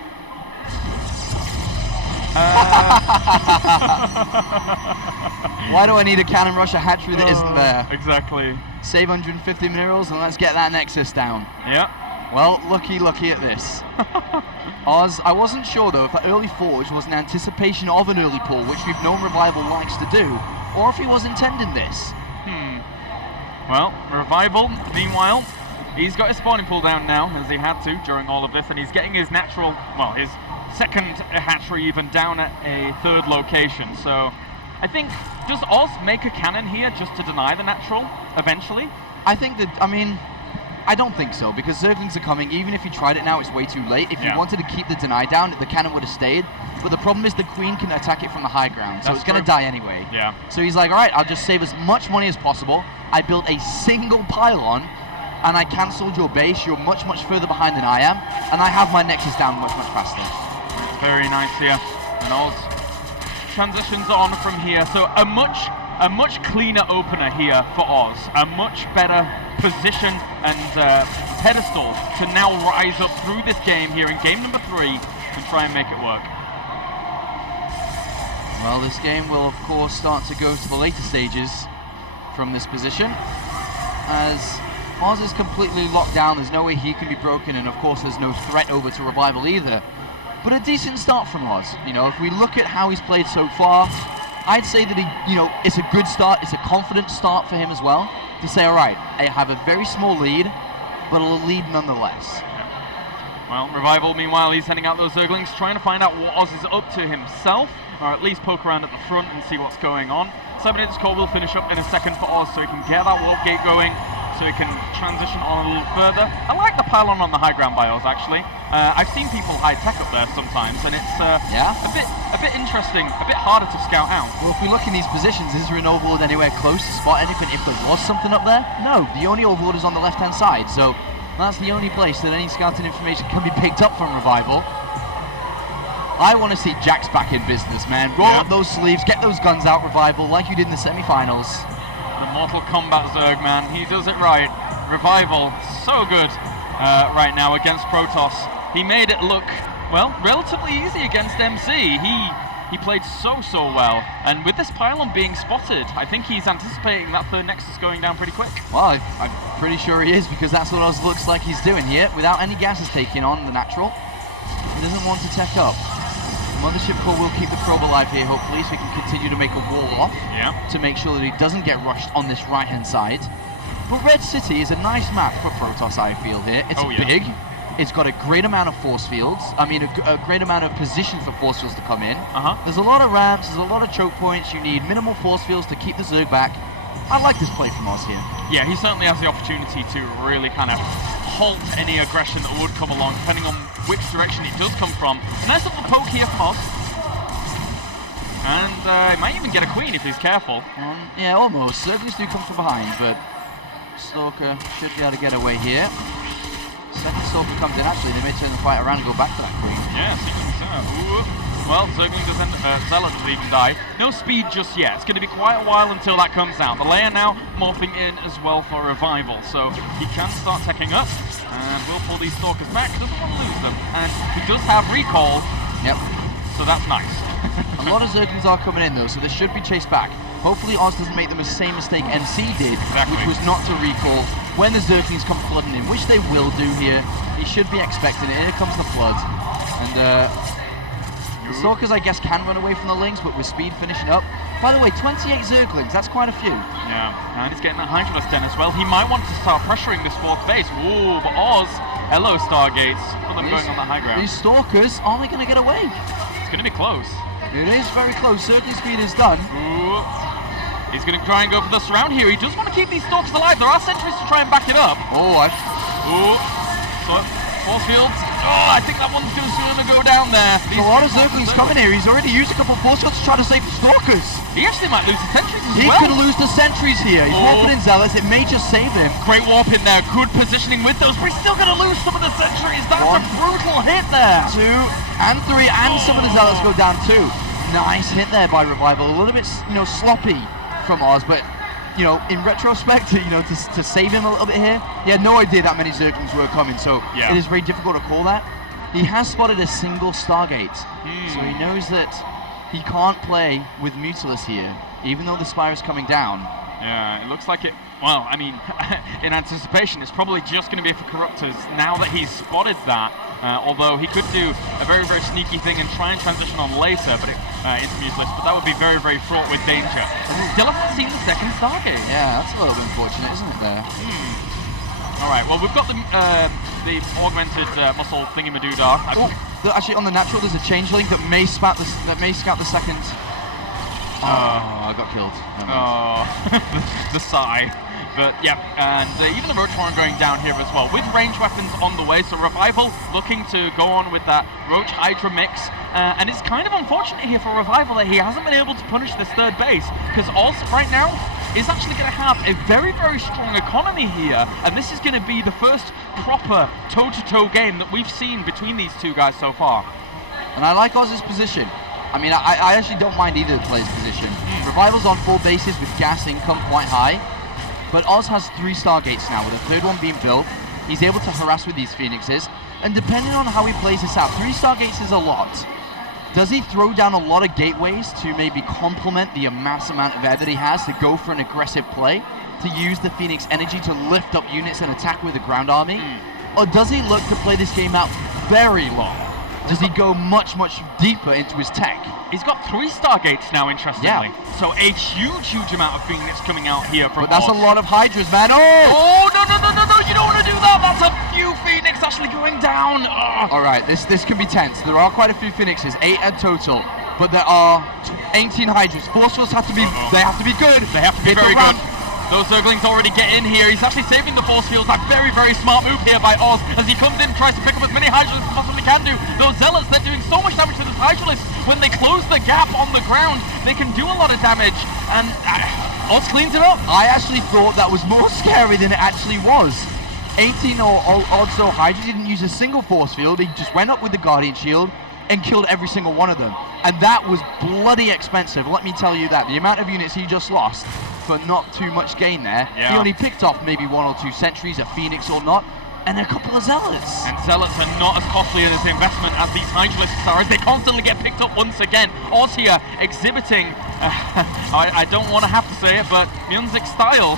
Why do I need a Cannon Rush a hatchery that isn't there? Exactly. Save 150 minerals and let's get that Nexus down. Yeah. Well, lucky at this. Oz, I wasn't sure though if that early forge was an anticipation of an early pull, which we've known Revival likes to do, or if he was intending this. Well, Revival, meanwhile, he's got his spawning pool down now, as he had to during all of this, and he's getting his natural, well, his 2nd hatchery even down at a 3rd location. So I think, does Oz make a cannon here just to deny the natural eventually? I think that, I don't think so, because Zerglings are coming. Even if you tried it now, it's way too late. If you wanted to keep the deny down, the cannon would have stayed. But the problem is the Queen can attack it from the high ground, so it's going to die anyway. Yeah. So he's like, all right, I'll just save as much money as possible. I built a single pylon, and I cancelled your base. You're much, much further behind than I am, and I have my Nexus down much, much faster. Very nice here. And Oz transitions on from here. So a much cleaner opener here for Oz. A much better position and pedestal to now rise up through this game here in game number 3 and try and make it work. Well, this game will, of course, start to go to the later stages from this position, as Oz is completely locked down. There's no way he can be broken, and of course there's no threat over to Revival either. But a decent start from Oz. You know, if we look at how he's played so far, I'd say that it's a good start. It's a confident start for him as well, to say, all right, I have a very small lead, but a lead nonetheless. Well, Revival, meanwhile, he's heading out those Zerglings, trying to find out what Oz is up to himself, or at least poke around at the front and see what's going on. 7 minutes core will finish up in a second for Oz, so he can get that warp gate going, so he can transition on a little further. I like the pylon on the high ground by Oz, actually. I've seen people high tech up there sometimes, and it's a bit interesting, a bit harder to scout out. Well, if we look in these positions, is there an overlord anywhere close to spot anything if there was something up there? No, the only overlord is on the left-hand side, so that's the only place that any scouting information can be picked up from Revival. I want to see Jax back in business, man. Roll up those sleeves, get those guns out, Revival, like you did in the semi-finals. The Mortal Kombat Zerg, man, he does it right. Revival, so good right now against Protoss. He made it look, well, relatively easy against MC. He played so well, and with this pylon being spotted, I think he's anticipating that third Nexus going down pretty quick. Well, I'm pretty sure he is, because that's what Oz looks like he's doing here, without any gases taking on the natural. He doesn't want to tech up. Mothership Core will keep the probe alive here, hopefully, so we can continue to make a wall off to make sure that he doesn't get rushed on this right-hand side. But Red City is a nice map for Protoss, I feel here. It's big. It's got a great amount of force fields. I mean, a great amount of position for force fields to come in. There's a lot of ramps, there's a lot of choke points. You need minimal force fields to keep the Zerg back. I like this play from Oz here. Yeah, he certainly has the opportunity to really kind of halt any aggression that would come along, depending on which direction it does come from. Nice little poke here from Oz. And he might even get a queen if he's careful. Yeah, almost. Zerglings do come from behind, but Stalker should be able to get away here. Second Stalker comes in, actually, they may turn the fight around and go back to that queen. Yeah, seems so. Well, Zergling doesn't, Zealot doesn't even die. No speed just yet. It's going to be quite a while until that comes out. The layer now morphing in as well for Revival, so he can start teching up, and will pull these Stalkers back. Doesn't want to lose them, and he does have recall. Yep. So that's nice. A lot of Zerglings are coming in though, so they should be chased back. Hopefully Oz doesn't make the same mistake MC did, which was not to recall when the Zerglings come flooding in, which they will do here. He should be expecting it. Here comes the flood, and the Stalkers, I guess, can run away from the Lings, but with speed finishing up. By the way, 28 Zerglings, that's quite a few. Yeah, and he's getting that Hydrolist in as well. He might want to start pressuring this fourth base. Ooh, but Oz, hello Stargates, put them going on the high ground. These Stalkers, are they going to get away? It's going to be close. It is very close. Zergling speed is done. Ooh. He's going to try and go for the surround here. He does want to keep these Stalkers alive. There are sentries to try and back it up. Ooh. So, force fields. Oh, I think that one's just going to go down there. A lot of Zerglings coming here. He's already used a couple of force fields to try to save the Stalkers. He actually might lose the sentries as well. He could lose the sentries here. He's warping in Zealots. It may just save him. Great warp in there. Good positioning with those, but he's still going to lose some of the sentries. That's a brutal hit there. 2 and 3, and some of the Zealots go down too. Nice hit there by Revival. A little bit, sloppy from Oz, but in retrospect, to save him a little bit here, he had no idea that many Zerglings were coming, so it is very difficult to call that. He has spotted a single Stargate, so he knows that he can't play with Mutalisk here, even though the Spire is coming down. Yeah, it looks like it. Well, I mean, in anticipation, it's probably just going to be for Corruptors now that he's spotted that. Although he could do a very sneaky thing and try and transition on later, but into Mutalisk, but that would be very fraught with danger. Still haven't seen the second Stargate. Yeah, that's a little bit unfortunate, isn't it? There. All right. Well, we've got the augmented muscle thingy-madoodah. Actually, on the natural, there's a changeling that may scout the second. I got killed. Oh, the sigh. But yeah, and even the Roach Horn going down here as well, with range weapons on the way. So Revival looking to go on with that Roach Hydra mix. And it's kind of unfortunate here for Revival that he hasn't been able to punish this third base, because Oz right now is actually going to have a very strong economy here. And this is going to be the first proper toe-to-toe game that we've seen between these two guys so far. And I like Oz's position. I mean, I actually don't mind either player's position. Revival's on 4 bases with gas income quite high, but Oz has 3 Stargates now, with a 3rd one being built. He's able to harass with these Phoenixes, and depending on how he plays this out, 3 Stargates is a lot. Does he throw down a lot of gateways to maybe complement the mass amount of air that he has to go for an aggressive play, to use the Phoenix energy to lift up units and attack with the ground army? Or does he look to play this game out very long? Does he go much, much deeper into his tech? He's got 3 Stargates now, interestingly. Yeah. So a huge amount of Phoenix coming out here from But that's Oz. a lot of Hydras, man. Oh! Oh, no, you don't want to do that. That's a few Phoenix actually going down. Oh. All right, this can be tense. There are quite a few Phoenixes, 8 in total, but there are 18 Hydras. Force fields have to be, they have to be good. They have to be very good. Those Zerglings already get in here. He's actually saving the force fields. A very smart move here by Oz as he comes in, tries to pick up as many Hydras as he possibly can do. Those Zealots, they're doing so much damage to this Hydralist. When they close the gap on the ground, they can do a lot of damage. And Oz cleans it up. I actually thought that was more scary than it actually was. 18 or so Hydras didn't use a single force field. He just went up with the Guardian Shield and killed every single one of them. And that was bloody expensive, let me tell you that. The amount of units he just lost for not too much gain there. Yeah. He only picked off maybe 1 or 2 sentries, a Phoenix or not, and a couple of Zealots. And Zealots are not as costly in this investment as these Hydralists are, as they constantly get picked up once again. Oz here exhibiting, I don't want to have to say it, but Myunzik style.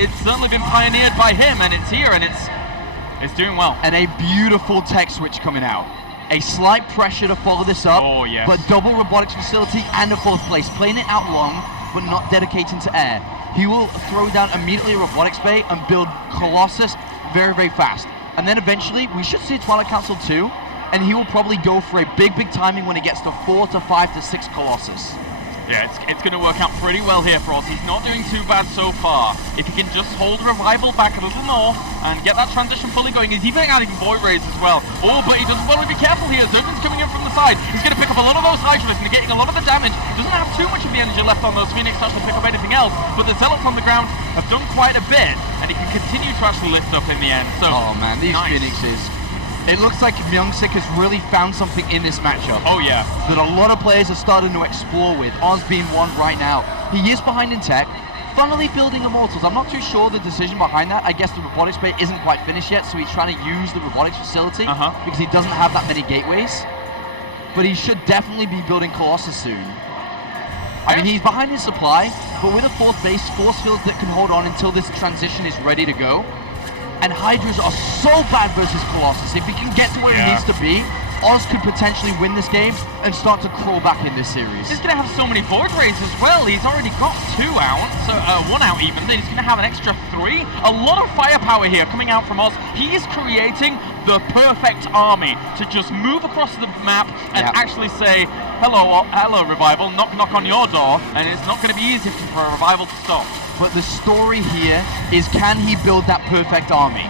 It's certainly been pioneered by him, and it's here, and it's doing well. And a beautiful tech switch coming out. A slight pressure to follow this up, Oh, yes. but double robotics facility and a 4th place, playing it out long, but not dedicating to air. He will throw down immediately a robotics bay and build Colossus very fast. And then eventually, we should see Twilight Council 2, and he will probably go for a big timing when he gets to 4 to 5 to 6 Colossus. Yeah, it's going to work out pretty well here for us. He's not doing too bad so far. If he can just hold Revival back a little more and get that transition fully going, he's even adding Void Rays as well. Oh, but he doesn't want to be careful here. Zergling's coming in from the side. He's going to pick up a lot of those Hydralists and getting a lot of the damage. Doesn't have too much of the energy left on those Phoenix to actually pick up anything else, but the Zealots on the ground have done quite a bit, and he can continue to actually lift up in the end. So, Oh man, these nice. Phoenixes. It looks like Myunzik has really found something in this matchup. Oh yeah. That a lot of players are starting to explore with, Oz being one right now. He is behind in tech, funnily building Immortals. I'm not too sure the decision behind that. I guess the robotics bay isn't quite finished yet, so he's trying to use the robotics facility because he doesn't have that many gateways. But he should definitely be building Colossus soon. I mean, he's behind in supply, but with a 4th base, force fields that can hold on until this transition is ready to go. And Hydras are so bad versus Colossus. If he can get to where he needs to be, Oz could potentially win this game and start to crawl back in this series. He's going to have so many Void Rays as well. He's already got 2 out, so 1 out even. Then he's going to have an extra 3. A lot of firepower here coming out from Oz. He is creating the perfect army to just move across the map and actually say, hello Revival, knock on your door, and it's not going to be easy for a Revival to stop. But the story here is, can he build that perfect army?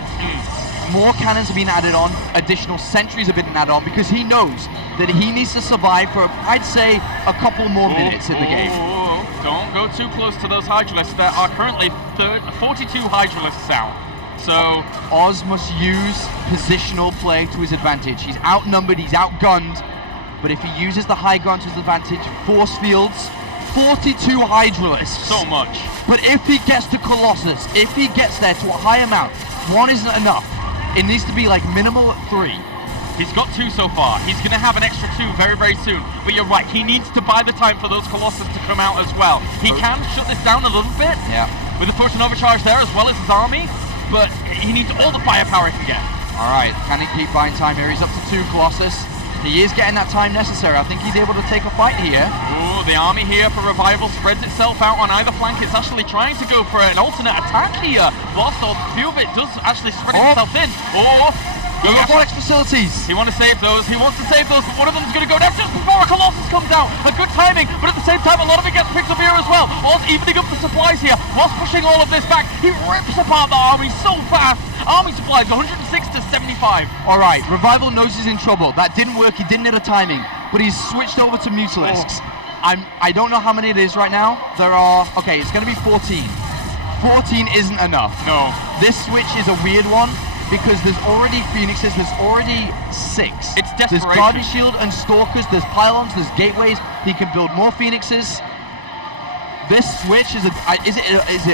More cannons have been added on, additional sentries have been added on, because he knows that he needs to survive for, I'd say, a couple more minutes in the game. Don't go too close to those Hydralists. There are currently 42 Hydralists out. So Oz must use positional play to his advantage. He's outnumbered, he's outgunned, but if he uses the high ground to his advantage, force fields, 42 Hydralists. So much. But if he gets to Colossus, if he gets there to a high amount, 1 isn't enough. It needs to be like minimal 3. He's got 2 so far. He's going to have an extra 2 very soon. But you're right, he needs to buy the time for those Colossus to come out as well. He can shut this down a little bit with the Photon Overcharge there as well as his army, but he needs all the firepower he can get. All right, can he keep buying time here? He's up to 2 Colossus. He is getting that time necessary. I think he's able to take a fight here. Ooh, the army here for Revival spreads itself out on either flank. It's actually trying to go for an alternate attack here. Whilst a few of it does actually spread itself in. The robotics facilities. He wants to save those, but one of them's going to go down just before a Colossus comes out. A good timing, but at the same time, a lot of it gets picked up here as well. Oz evening up the supplies here, whilst pushing all of this back. He rips apart the army so fast. Army supplies, 106 to 75. All right, Revival knows he's in trouble. That didn't work, he didn't hit a timing, but he's switched over to Mutalisks. I don't know how many it is right now. There are, okay, it's going to be 14. 14 isn't enough. No. This switch is a weird one. because there's already Phoenixes, there's already 6. It's There's desperation. Guardian Shield and Stalkers, there's Pylons, there's Gateways. He can build more Phoenixes. This switch is it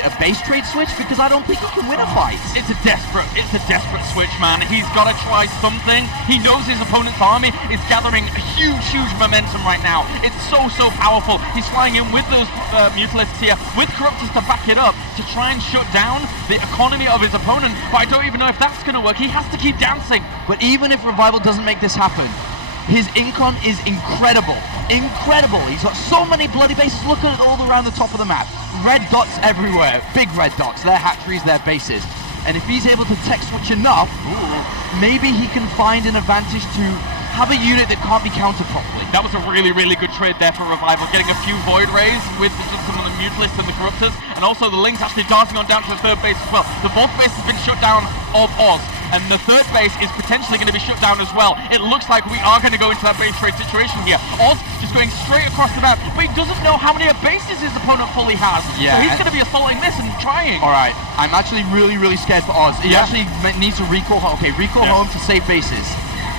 a base trade switch? Because I don't think he can win a fight. It's a desperate switch, man. He's got to try something. He knows his opponent's army is gathering huge momentum right now. It's so powerful. He's flying in with those Mutalisks here, with Corruptors to back it up, to try and shut down the economy of his opponent. But I don't even know if that's going to work. He has to keep dancing. But even if Revival doesn't make this happen, his income is incredible. Incredible. He's got so many bloody bases. Look at it all around the top of the map. Red dots everywhere. Big red dots. They're hatcheries, they're bases. And if he's able to tech switch enough, maybe he can find an advantage to have a unit that can't be countered properly. That was a really good trade there for Revival, getting a few Void Rays with some of the Mutalisks and the Corruptors, and also the Lynx actually darting on down to the third base as well. The fourth base has been shut down of Oz, and the third base is potentially going to be shut down as well. It looks like we are going to go into that base trade situation here. Oz just going straight across the map, but he doesn't know how many bases his opponent fully has. Yeah, so he's going to be assaulting this and trying. Alright, I'm actually really scared for Oz. He actually needs to recall home. Okay, recall home to save bases.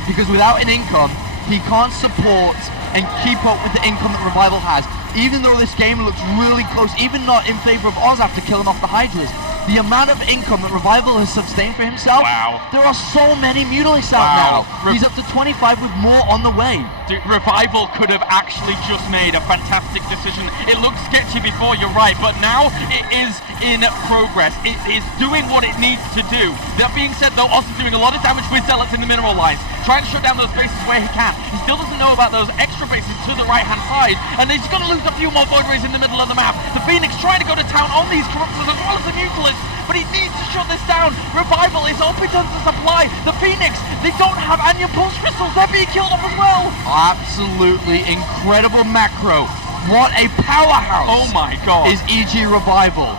Because without an income, he can't support and keep up with the income that Revival has. Even though this game looks really close, even not in favor of Oz after killing off the Hydras, the amount of income that Revival has sustained for himself, there are so many Mutalisks out now. He's up to 25 with more on the way. Dude, Revival could have actually just made a fantastic decision. It looked sketchy before, you're right, but now it is in progress. It is doing what it needs to do. That being said, though, Oz is doing a lot of damage with Zealots in the mineral lines, trying to shut down those bases where he can. He still doesn't know about those extra bases to the right-hand side, and he's going to lose a few more Void Rays in the middle of the map. The Phoenix trying to go to town on these Corruptors as well as the Mutalisks, but he needs to shut this down. Revival is open to supply. The Phoenix, they don't have Anya Pulse Crystals. They're being killed off as well. Absolutely incredible macro. What a powerhouse. Oh my god. Is EG Revival.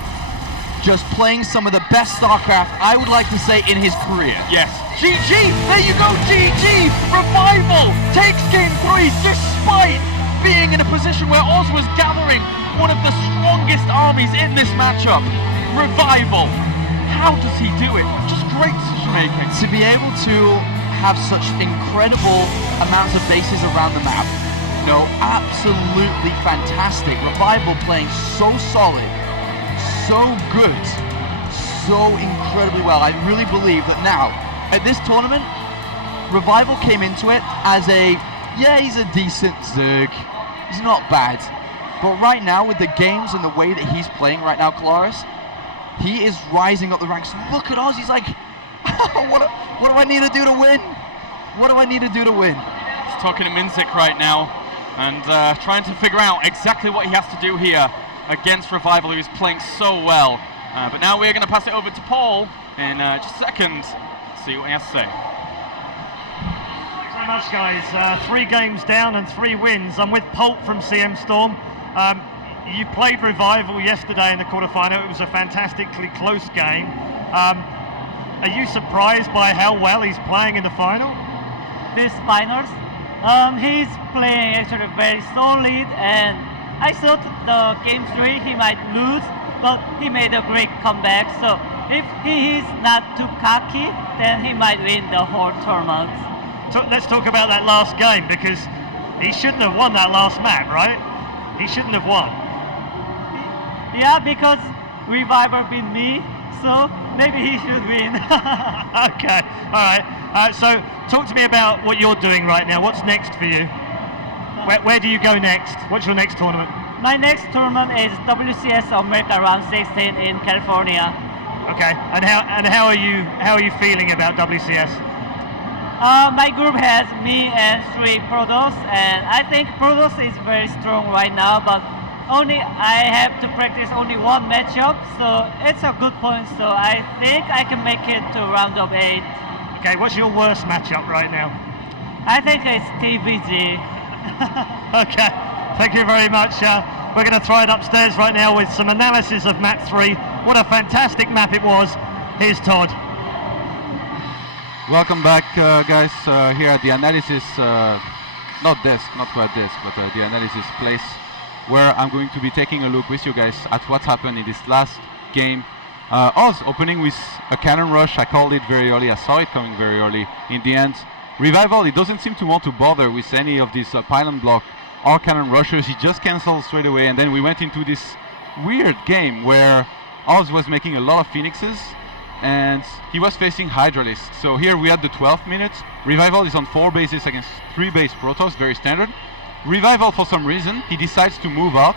Just playing some of the best StarCraft, I would like to say, in his career. Yes. GG! There you go, GG! Revival takes game 3 despite being in a position where Oz was gathering one of the strongest armies in this matchup. Revival. How does he do it? Just great decision making. To be able to have such incredible amounts of bases around the map, absolutely fantastic. Revival playing so solid, so good, so incredibly well. I really believe that now, at this tournament, Revival came into it as he's a decent Zerg. He's not bad. But right now, with the games and the way that he's playing right now, Claris, he is rising up the ranks. Look at Oz, he's like, what do I need to do to win? What do I need to do to win? He's talking to Minzik right now, and trying to figure out exactly what he has to do here against Revival, who is playing so well. But now we're going to pass it over to Paul in just a second, see what he has to say. Thanks very much, guys. 3 games down and 3 wins. I'm with Pulp from CM Storm. You played Revival yesterday in the quarterfinal. It was a fantastically close game. Are you surprised by how well he's playing in the final? This finals, he's playing actually very solid, and I thought the game 3 he might lose, but he made a great comeback. So if he is not too cocky, then he might win the whole tournament. Let's talk about that last game, because he shouldn't have won that last map, right? He shouldn't have won. Yeah, because Revival beat me, so maybe he should win. Okay, all right. So talk to me about what you're doing right now. What's next for you? Where do you go next? What's your next tournament? My next tournament is WCS America Round 16 in California. Okay, and how are you feeling about WCS? My group has me and 3 Protoss, and I think Protoss is very strong right now, but I have to practice only 1 matchup, so it's a good point, so I think I can make it to round of 8. Okay, what's your worst matchup right now? I think it's TVG. Okay, thank you very much. We're going to throw it upstairs right now with some analysis of map 3. What a fantastic map it was. Here's Todd. Welcome back, guys, here at the analysis, not quite this, but the analysis place, where I'm going to be taking a look with you guys at what happened in this last game Oz opening with a cannon rush. I called it very early. I saw it coming very early. In the end, Revival, he doesn't seem to want to bother with any of these pylon block or cannon rushers. He just cancels straight away, and then we went into this weird game where Oz was making a lot of Phoenixes and he was facing Hydralisk. So here we had the 12th minute. Revival is on 4 bases against 3 base Protoss, very standard. Revival, for some reason, he decides to move out,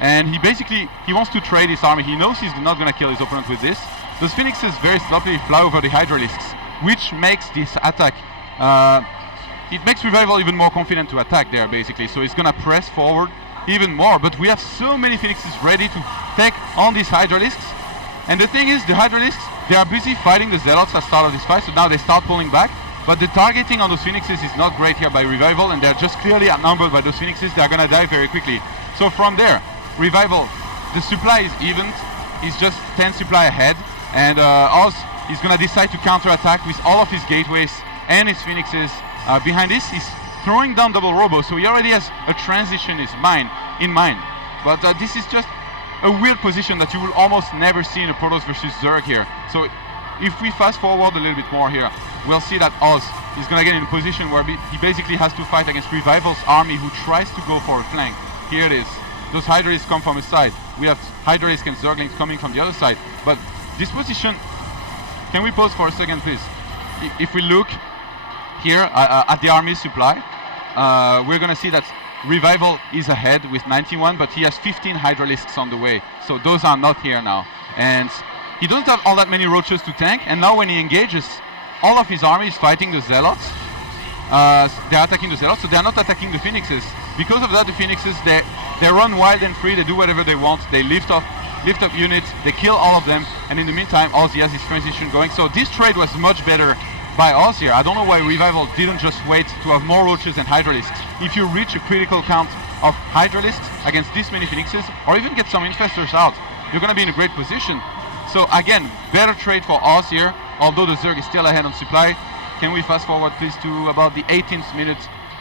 and he wants to trade his army. He knows he's not going to kill his opponent with this. Those Phoenixes very sloppily fly over the Hydralisks, which makes this attack, it makes Revival even more confident to attack there, basically. So he's going to press forward even more, but we have so many Phoenixes ready to take on these Hydralisks. And the thing is, the Hydralisks, they are busy fighting the Zealots at the start of this fight, so now they start pulling back. But the targeting on those Phoenixes is not great here by Revival, and they're just clearly outnumbered by those Phoenixes. They're gonna die very quickly. So from there, Revival, the supply is evened. He's just 10 supply ahead, and Oz is gonna decide to counterattack with all of his gateways and his Phoenixes. Behind this, he's throwing down double robo, so he already has a transition in mind. But this is just a weird position that you will almost never see in a Protoss versus Zerg here. So if we fast forward a little bit more here, we'll see that Oz is going to get in a position where he basically has to fight against Revival's army, who tries to go for a flank. Here it is. Those Hydralisks come from a side. We have Hydralisk and Zerglings coming from the other side. But this position, can we pause for a second, please? If we look here at the army supply, we're going to see that Revival is ahead with 91, but he has 15 Hydralisks on the way. So those are not here now. And he doesn't have all that many roaches to tank, and now when he engages, all of his army is fighting the Zealots. They're attacking the Zealots, so they're not attacking the Phoenixes. Because of that, the Phoenixes, they run wild and free, they do whatever they want, they lift up units, they kill all of them, and in the meantime, Oz has his transition going. So this trade was much better by Oz here. I don't know why Revival didn't just wait to have more roaches and Hydralisks. If you reach a critical count of Hydralisks against this many Phoenixes, or even get some Infestors out, you're going to be in a great position. So again, better trade for Oz here, although the Zerg is still ahead on supply. Can we fast forward please to about the 18th minute,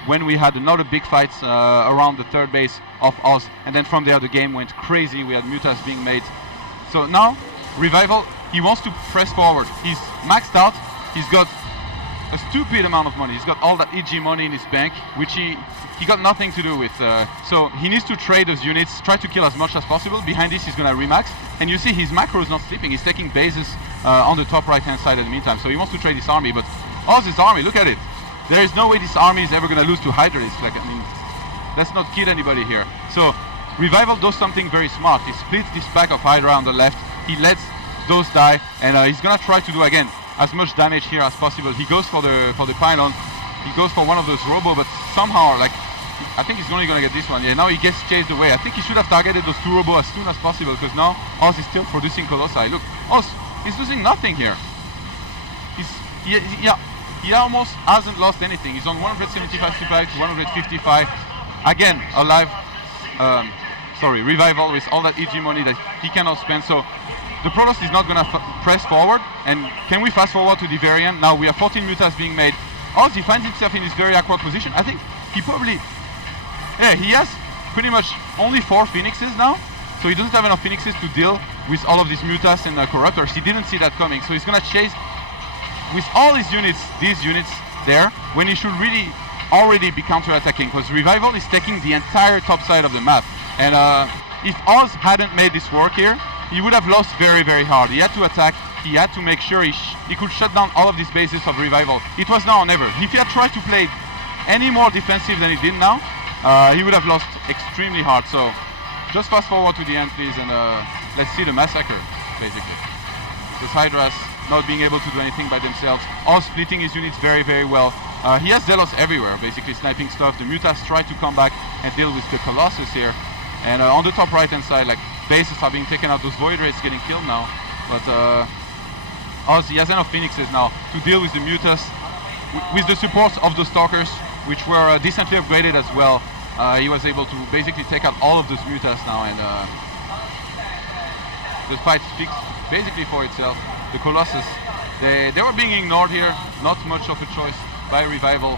when we had another big fight around the 3rd base of Oz, and then from there the game went crazy. We had mutas being made. So now Revival, he wants to press forward. He's maxed out. He's got a stupid amount of money. He's got all that EG money in his bank, which he got nothing to do with. So he needs to trade those units, try to kill as much as possible. Behind this, he's going to remax. And you see his macro is not sleeping. He's taking bases on the top right-hand side in the meantime. So he wants to trade his army. But Oz's army, look at it. There is no way this army is ever going to lose to Hydralisk. Like, I mean, let's not kid anybody here. So Revival does something very smart. He splits this pack of Hydra on the left. He lets those die. And he's going to try to do, again, as much damage here as possible. He goes for the pylon. He goes for one of those robo, but somehow, like, I think he's only gonna get this one. Yeah, now he gets chased away. I think he should have targeted those 2 robo as soon as possible, because now Oz is still producing Colossi. Look, Oz, he's losing nothing here. He almost hasn't lost anything. He's on 175 supply to 155. Again, Revival with all that EG money that he cannot spend. So the Protoss is not going to press forward. And can we fast forward to the variant? Now we have 14 mutas being made. Oz, he finds himself in this very awkward position. I think he probably, he has pretty much only 4 Phoenixes now. So he doesn't have enough Phoenixes to deal with all of these mutas and corruptors. He didn't see that coming. So he's going to chase with all his units, these units there, when he should really already be counter-attacking, because Revival is taking the entire top side of the map. And if Oz hadn't made this work here, he would have lost very, very hard. He had to attack. He had to make sure he could shut down all of these bases of Revival. It was now or never. If he had tried to play any more defensive than he did now, he would have lost extremely hard. So just fast forward to the end, please, and let's see the massacre, basically. Those Hydras not being able to do anything by themselves. Oz splitting his units very, very well. He has Zealots everywhere, basically sniping stuff. The mutas try to come back and deal with the Colossus here. And on the top right-hand side, like, bases are being taken out. Those Void Rays getting killed now. But Oz, he has enough Phoenixes now to deal with the mutas, with the support of the Stalkers, which were decently upgraded as well. He was able to basically take out all of those mutas now, and the fight speaks basically for itself. The Colossus, they were being ignored here. Not much of a choice by Revival.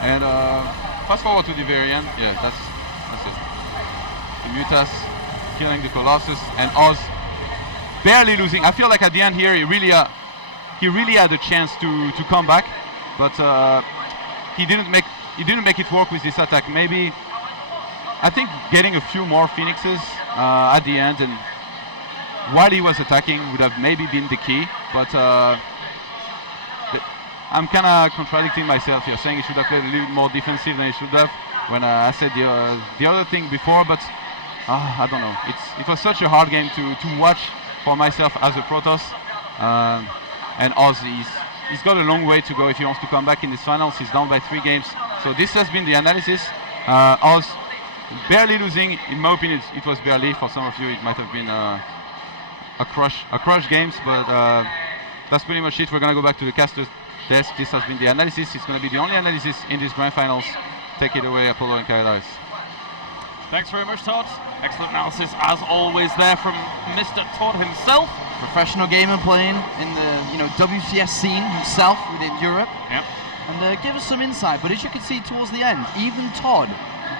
And fast forward to the very end. Yeah, that's it. The mutas killing the Colossus, and Oz barely losing. I feel like at the end here, he really had a chance to come back, but he didn't make it work with this attack. Maybe I think getting a few more Phoenixes at the end and while he was attacking would have maybe been the key, but I'm kind of contradicting myself here, saying he should have played a little bit more defensive than he should have when I said the other thing before, but I don't know. It was such a hard game to watch for myself as a Protoss, and Oz, he's got a long way to go if he wants to come back in this finals. He's down by 3 games, so this has been the analysis. Oz barely losing, in my opinion it was barely. For some of you it might have been a crush games, but that's pretty much it. We're gonna go back to the caster's desk. This has been the analysis. It's gonna be the only analysis in these grand finals. Take it away, Apollo and Kairos. Thanks very much, Todd. Excellent analysis as always there from Mr. Todd himself. Professional gamer playing in the WCS scene himself within Europe. Yep. And give us some insight. But as you can see towards the end, even Todd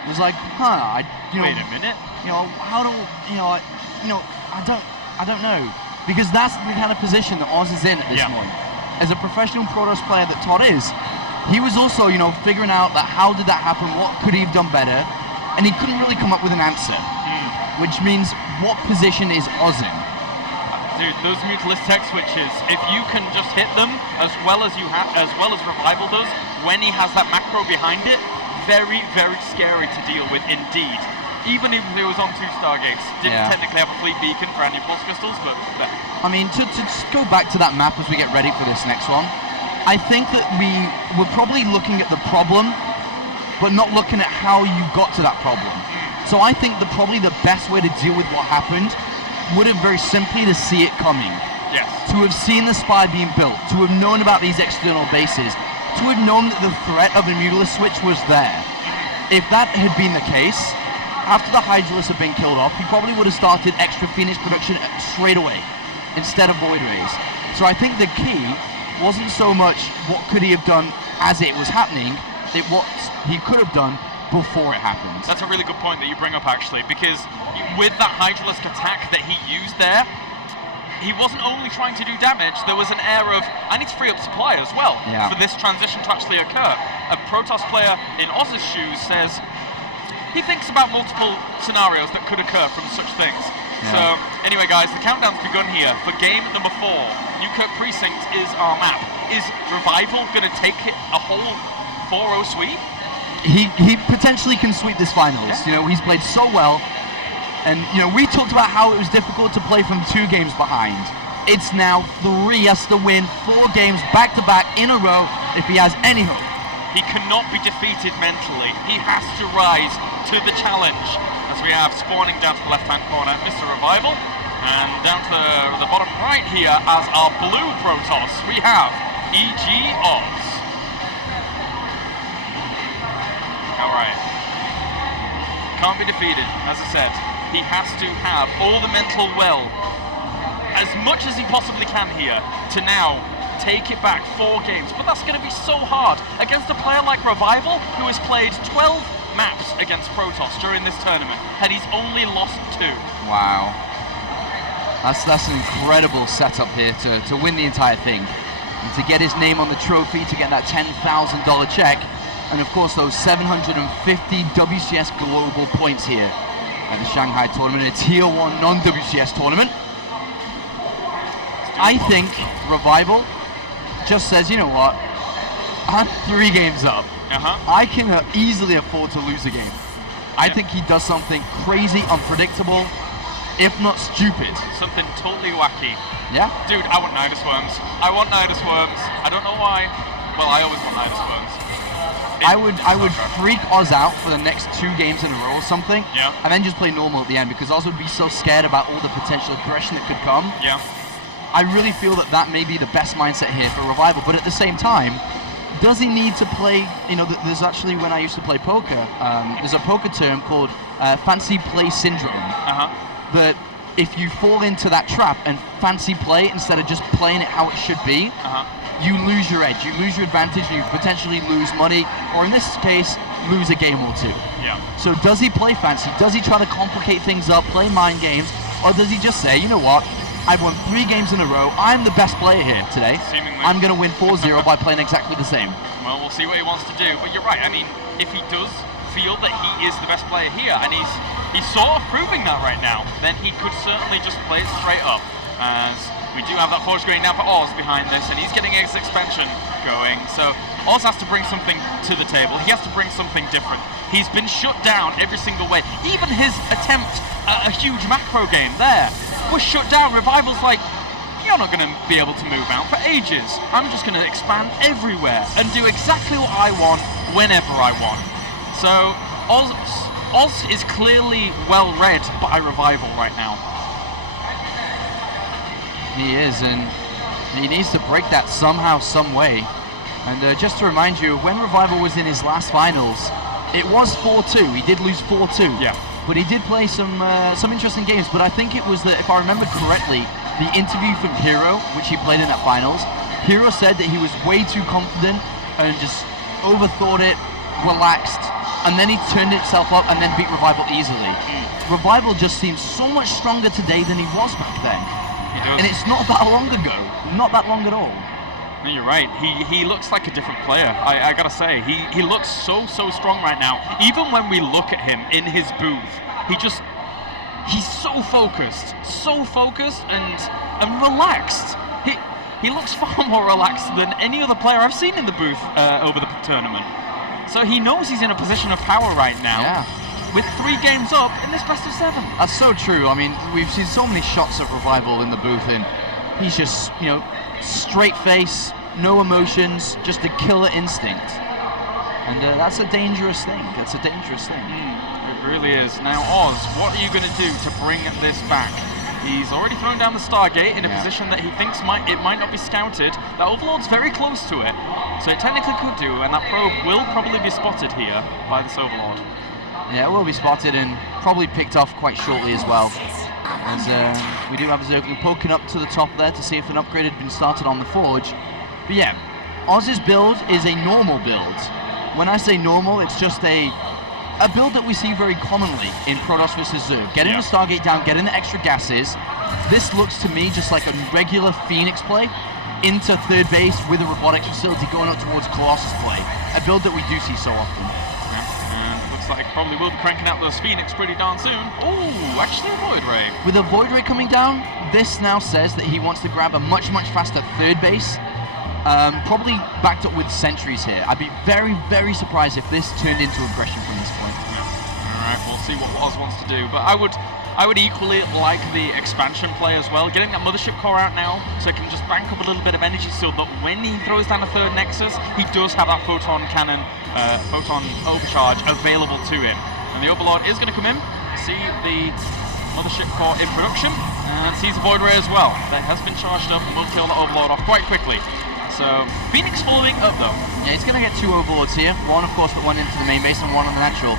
was like, wait a minute. How do I don't know, because that's the kind of position that Oz is in at this point. As a professional Protoss player that Todd is, he was also figuring out that how did that happen, what could he have done better, and he couldn't really come up with an answer. Which means, what position is Oz in? Dude, those Mutalist tech switches, if you can just hit them as well as Revival does, when he has that macro behind it, very, very scary to deal with indeed. Even if he was on 2 Stargates, didn't technically have a fleet beacon for any pulse crystals, but I mean, to just go back to that map as we get ready for this next one, I think that we're probably looking at the problem, but not looking at how you got to that problem. So I think that probably the best way to deal with what happened would have very simply to see it coming. Yes. To have seen the spy being built, to have known about these external bases, to have known that the threat of a Mutalist switch was there. If that had been the case, after the Hydralisk had been killed off, he probably would have started extra Phoenix production straight away, instead of Void Rays. So I think the key wasn't so much what could he have done as it was happening, what he could have done before it happened. That's a really good point that you bring up, actually, because with that Hydralisk attack that he used there, he wasn't only trying to do damage, there was an air of, I need to free up supply as well for this transition to actually occur. A Protoss player in Oz's shoes says he thinks about multiple scenarios that could occur from such things. So, anyway guys, the countdown's begun here for game number 4. Newkirk Precinct is our map. Is Revival going to take it a whole 4-0 sweep? He potentially can sweep this finals. He's played so well, and we talked about how it was difficult to play from 2 games behind. It's now 3. He has to win 4 games back to back in a row if he has any hope. He cannot be defeated mentally. He has to rise to the challenge. As we have spawning down to the left-hand corner, Mr. Revival, and down to the bottom right here as our blue Protoss, we have EG Oz. Alright. Can't be defeated, as I said. He has to have all the mental will, as much as he possibly can here, to now take it back 4 games. But that's going to be so hard against a player like Revival, who has played 12 maps against Protoss during this tournament, and he's only lost 2. Wow. That's an incredible setup here to win the entire thing. And to get his name on the trophy, to get that $10,000 check, and of course those 750 WCS global points here at the Shanghai tournament, a tier 1 non-WCS tournament. I think Revival just says, you know what, I'm 3 games up. I can easily afford to lose a game. I think he does something crazy, unpredictable, if not stupid. Something totally wacky. Yeah? Dude, I want Nidus Worms. I want Nidus Worms. I don't know why. Well, I always want Nidus Worms. I would freak Oz out for the next 2 games in a row or something, and then just play normal at the end, because Oz would be so scared about all the potential aggression that could come. I really feel that may be the best mindset here for Revival, but at the same time, does he need to play, there's actually, when I used to play poker, there's a poker term called fancy play syndrome, that if you fall into that trap and fancy play instead of just playing it how it should be, you lose your edge, you lose your advantage, and you potentially lose money, or in this case, lose a game or 2. So does he play fancy? Does he try to complicate things up, play mind games, or does he just say, you know what, I've won 3 games in a row. I'm the best player here today. Seemingly. I'm going to win 4-0 by playing exactly the same. Well, we'll see what he wants to do. But you're right. I mean, if he does feel that he is the best player here, and he's sort of proving that right now, then he could certainly just play it straight up. As we do have that force grade now for Oz behind this, and he's getting his expansion going. So Oz has to bring something to the table. He has to bring something different. He's been shut down every single way. Even his attempt at a huge macro game there was shut down. Revival's like, you're not going to be able to move out for ages. I'm just going to expand everywhere and do exactly what I want whenever I want. So Oz is clearly well read by Revival right now. He is, and he needs to break that somehow, some way. And just to remind you, when Revival was in his last finals, it was 4-2. He did lose 4-2. Yeah. But he did play some interesting games. But I think it was that, if I remember correctly, the interview from Hero, which he played in that finals, Hero said that he was way too confident and just overthought it, relaxed, and then he turned himself up and then beat Revival easily. Revival just seems so much stronger today than he was back then. He does. And it's not that long ago. Not that long at all. No, you're right. He looks like a different player. I gotta say, he looks so strong right now. Even when we look at him in his booth, he's so focused and relaxed. He looks far more relaxed than any other player I've seen in the booth over the tournament. So he knows he's in a position of power right now. Yeah. With 3 games up in this best of 7. That's so true. I mean, we've seen so many shots of Revival in the booth, and he's just, straight face, no emotions, just a killer instinct. And that's a dangerous thing. That's a dangerous thing. It really is. Now, Oz, what are you going to do to bring this back? He's already thrown down the Stargate in a position that he thinks it might not be scouted. That Overlord's very close to it, so it technically could do, and that probe will probably be spotted here by this Overlord. Yeah, it will be spotted and probably picked off quite shortly as well. As we do have Zergling poking up to the top there to see if an upgrade had been started on the Forge. But yeah, Oz's build is a normal build. When I say normal, it's just a build that we see very commonly in Protoss vs Zerg. Getting the Stargate down, getting the extra gases. This looks to me just like a regular Phoenix play into third base with a robotics facility going up towards Colossus play. A build that we do see so often. Like probably will be cranking out those Phoenix pretty darn soon. Oh, actually a Void Ray. With a Void Ray coming down, this now says that he wants to grab a much faster third base. Probably backed up with sentries here. I'd be very surprised if this turned into aggression from this point. Yeah. Alright, we'll see what Oz wants to do. But I would equally like the expansion play as well. Getting that Mothership core out now so he can just bank up a little bit of energy so that when he throws down a third Nexus, he does have that photon cannon, photon overcharge available to him. And the Overlord is going to come in, see the Mothership core in production, and sees the Void Ray as well. That has been charged up and will kill the Overlord off quite quickly. So Phoenix following up though. Yeah, he's going to get 2 Overlords here. One, of course, that went into the main base and one on the natural.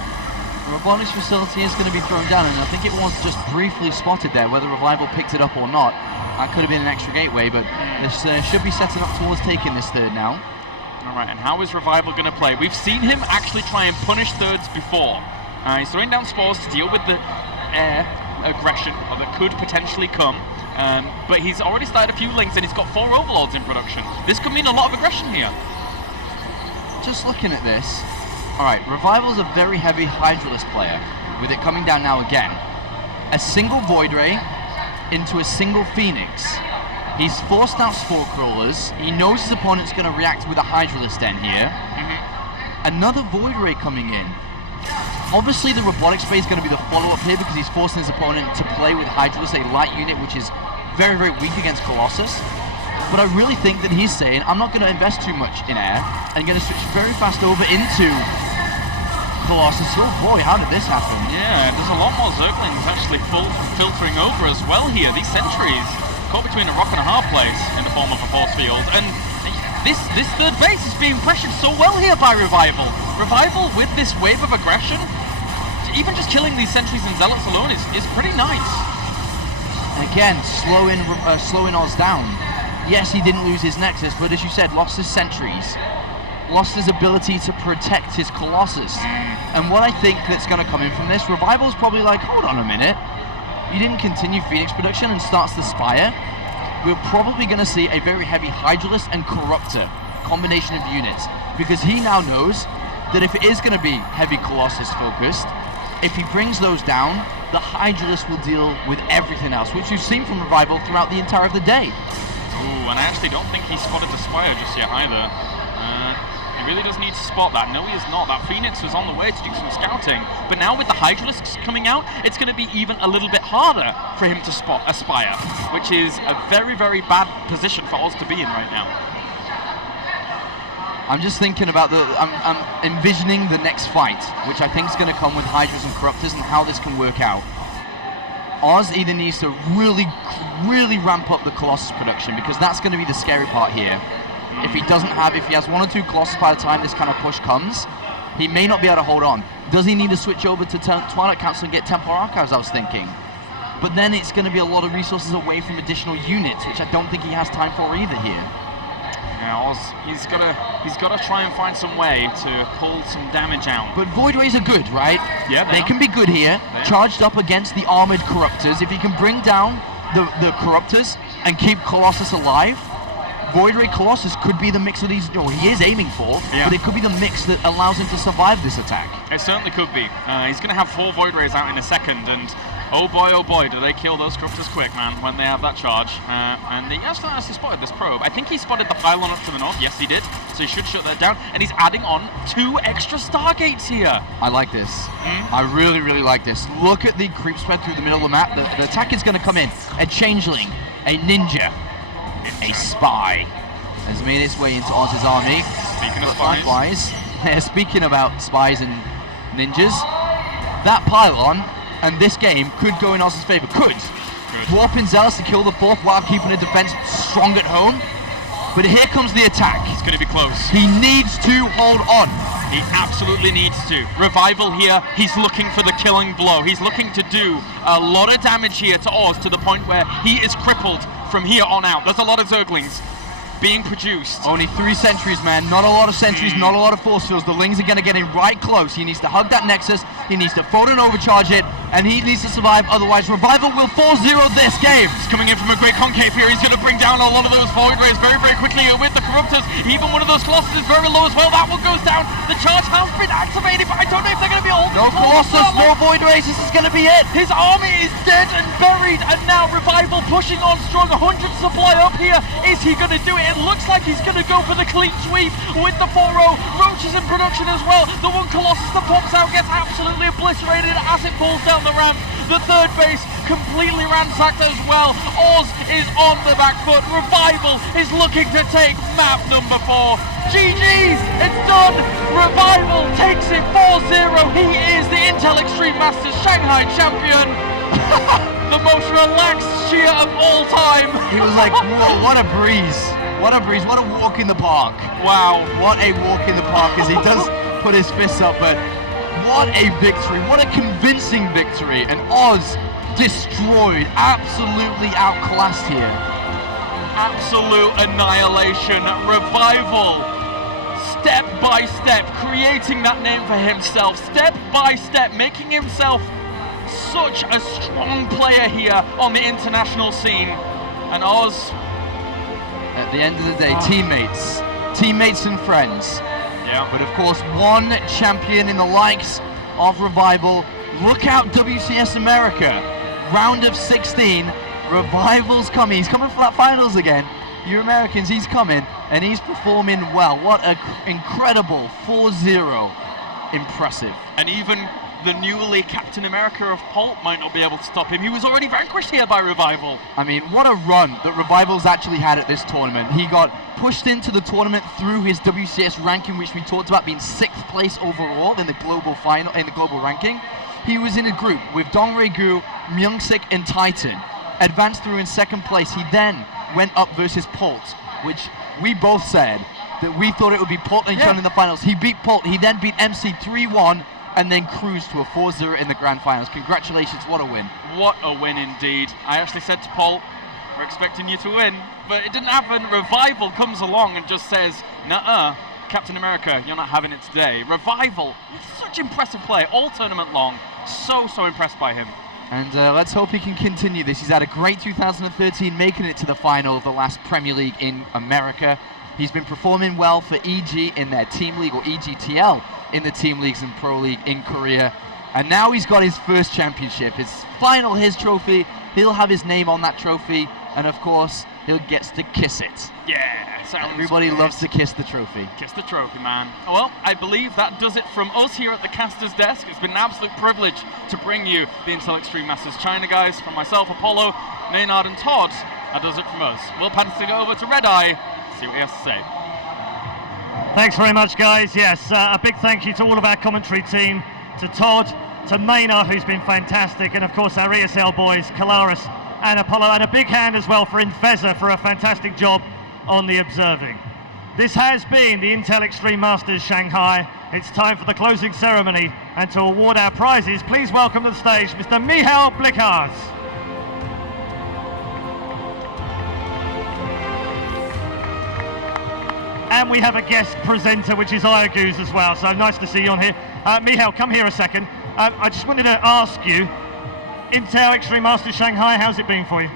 The robotics facility is going to be thrown down, and I think it was just briefly spotted there, whether Revival picked it up or not. That could have been an extra gateway, but this should be setting up towards taking this third now. Alright, and how is Revival going to play? We've seen him actually try and punish thirds before. He's throwing down spores to deal with the air aggression that could potentially come. But he's already started a few links and he's got 4 Overlords in production. This could mean a lot of aggression here. Just looking at this, alright, Revival's a very heavy Hydralisk player, with it coming down now again. A single Void Ray into a single Phoenix. He's forced out Spore Crawlers. He knows his opponent's going to react with a Hydralisk den here. Another Void Ray coming in. Obviously the robotics phase is going to be the follow-up here because he's forcing his opponent to play with Hydralisk, a light unit which is very weak against Colossus. But I really think that he's saying, I'm not going to invest too much in air, and going to switch very fast over into Colossus. Oh boy, how did this happen? Yeah, there's a lot more Zerglings actually filtering over as well here. These sentries caught between a rock and a hard place in the form of a force field. And this third base is being pressured so well here by Revival. Revival with this wave of aggression, even just killing these sentries and zealots alone is pretty nice. And again, slowing Oz down. Yes, he didn't lose his Nexus, but as you said, lost his sentries. Lost his ability to protect his Colossus. And what I think that's going to come in from this, Revival's probably like, hold on a minute. you didn't continue Phoenix production and starts the Spire, we're probably going to see a very heavy Hydralisk and Corruptor combination of units, because he now knows that if it is going to be heavy Colossus focused, if he brings those down, the Hydralisk will deal with everything else, which we've seen from Revival throughout the entire of the day. Ooh, and I actually don't think he's spotted the Spire just yet either. He really does need to spot that. No, he is not. That Phoenix was on the way to do some scouting, but now with the Hydralisks coming out, it's going to be even a little bit harder for him to spot a Spire, which is a very, very bad position for Oz to be in right now. I'm just thinking about I'm envisioning the next fight, which I think is going to come with Hydras and Corruptors, and how this can work out. Oz either needs to really ramp up the Colossus production, because that's going to be the scary part here. If he has 1 or 2 Colossus by the time this kind of push comes, he may not be able to hold on. Does he need to switch over to Twilight Council and get Temporal Archives, I was thinking. But then it's going to be a lot of resources away from additional units, which I don't think he has time for either here. Yeah, Oz, he's got to try and find some way to pull some damage out. But Void Rays are good, right? Yeah, they can be good here, charged up against the armored Corruptors. If he can bring down the Corruptors and keep Colossus alive, Void Ray Colossus could be the mix that he is aiming for, but it could be the mix that allows him to survive this attack. It certainly could be. He's going to have 4 Void Rays out in a second, and oh boy, do they kill those Corruptors quick, man, when they have that charge. And he actually spotted this probe. I think he spotted the pylon up to the north. Yes, he did. So he should shut that down. And he's adding on 2 extra Stargates here. I like this. I really like this. Look at the creep spread through the middle of the map. The attack is going to come in. A Changeling, a Ninja, a Spy has made its way into Oz's army. Speaking of spies. Likewise, speaking about spies and ninjas, that pylon and this game could go in Oz's favor. Could. Dwarfing Zealous to kill the 4th while keeping a defense strong at home. But here comes the attack. It's going to be close. He needs to hold on. He absolutely needs to. Revival here, he's looking for the killing blow. He's looking to do a lot of damage here to Oz, to the point where he is crippled from here on out. There's a lot of Zerglings being produced. Only 3 sentries, man. Not a lot of sentries, not a lot of force fields. The Lings are going to get in right close. He needs to hug that Nexus. He needs to fold and overcharge it, and he needs to survive. Otherwise, Revival will 4-0 this game. He's coming in from a great concave here. He's going to bring down a lot of those Void Rays very, very quickly with the Corruptors. Even one of those Colossus is very low as well. That one goes down. The charge has been activated, but I don't know if they're going to be holding. No Colossus, no Void Rays. This is going to be it. His army is dead and buried, and now Revival pushing on strong. 100 supply up here. Is he going to do it? It looks like he's going to go for the clean sweep with the 4-0. Roach is in production as well. The 1 Colossus that pops out gets absolutely obliterated as it pulls down the ramp. The 3rd base completely ransacked as well. Oz is on the back foot. Revival is looking to take map number 4. GG's, it's done. Revival takes it 4-0. He is the Intel Extreme Masters Shanghai champion. The most relaxed cheer of all time. He was like, whoa, what a breeze. What a breeze, what a walk in the park. Wow. What a walk in the park, as he does put his fists up, but what a victory, what a convincing victory. And Oz destroyed, absolutely outclassed here. Absolute annihilation. Revival, step by step, creating that name for himself, step by step, making himself such a strong player here on the international scene. And Oz, at the end of the day, teammates and friends. Yeah. But of course, one champion in the likes of Revival. Look out, WCS America. Round of 16. Revival's coming. He's coming for that finals again. You Americans, he's coming, and he's performing well. What an incredible 4-0. Impressive. And even the newly Captain America of Pulp might not be able to stop him. He was already vanquished here by Revival. I mean, what a run that Revival's actually had at this tournament. He got pushed into the tournament through his WCS ranking, which we talked about being 6th place overall in the global final, in the global ranking. He was in a group with Dongray Gu, Myung-sik, and Titan. Advanced through in 2nd place. He then went up versus Pult, which we both said that we thought it would be Pult and Chun in the finals. He beat Pult. He then beat MC 3-1. And then cruised to a 4-0 in the grand finals. Congratulations, what a win. What a win indeed. I actually said to Paul, we're expecting you to win, but it didn't happen. Revival comes along and just says, nuh-uh, Captain America, you're not having it today. Revival, such impressive play, all tournament long. So impressed by him. And let's hope he can continue this. He's had a great 2013, making it to the final of the last Premier League in America. He's been performing well for EG in their team league, or EGTL in the team leagues and pro league in Korea. And now he's got his first championship, his final, his trophy. He'll have his name on that trophy, and of course, he'll get to kiss it. Yeah, sounds Everybody great. loves to kiss the trophy. Kiss the trophy, man. Well, I believe that does it from us here at the caster's desk. It's been an absolute privilege to bring you the Intel Extreme Masters China guys. From myself, Apollo, Maynard, and Todd, that does it from us. We'll pass it over to Red Eye, see what he has to say. Thanks very much, guys. Yes, a big thank you to all of our commentary team, to Todd, to Maynard, who's been fantastic, and of course our ESL boys, Kalaris and Apollo, and a big hand as well for Infeza for a fantastic job on the observing. This has been the Intel Extreme Masters Shanghai. It's time for the closing ceremony, and to award our prizes, please welcome to the stage Mr. Michal Blikars. And we have a guest presenter, which is Iaguz as well, so nice to see you on here. Michal, come here a second. I just wanted to ask you, Intel Extreme Masters Shanghai, how's it been for you?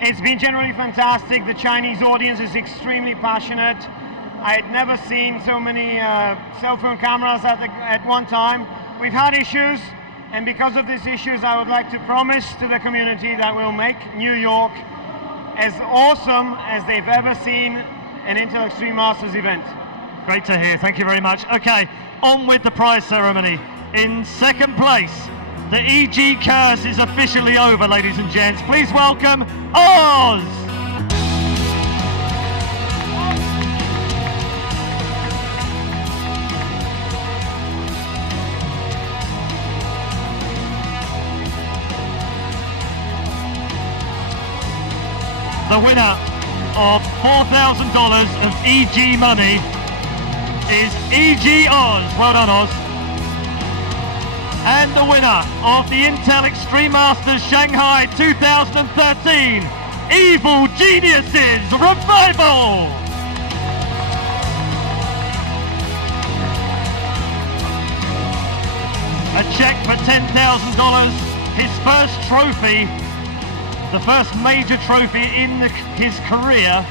It's been generally fantastic. The Chinese audience is extremely passionate. I had never seen so many cell phone cameras at one time. We've had issues, and because of these issues, I would like to promise to the community that we'll make New York as awesome as they've ever seen an Intel Extreme Masters event. Great to hear, thank you very much. Okay, on with the prize ceremony. In second place, the EG curse is officially over, ladies and gents. Please welcome Oz! The winner of $4,000 of EG money is EG Oz. Well done, Oz. And the winner of the Intel Extreme Masters Shanghai 2013, Evil Geniuses Revival! A check for $10,000, his first trophy, the first major trophy in his career,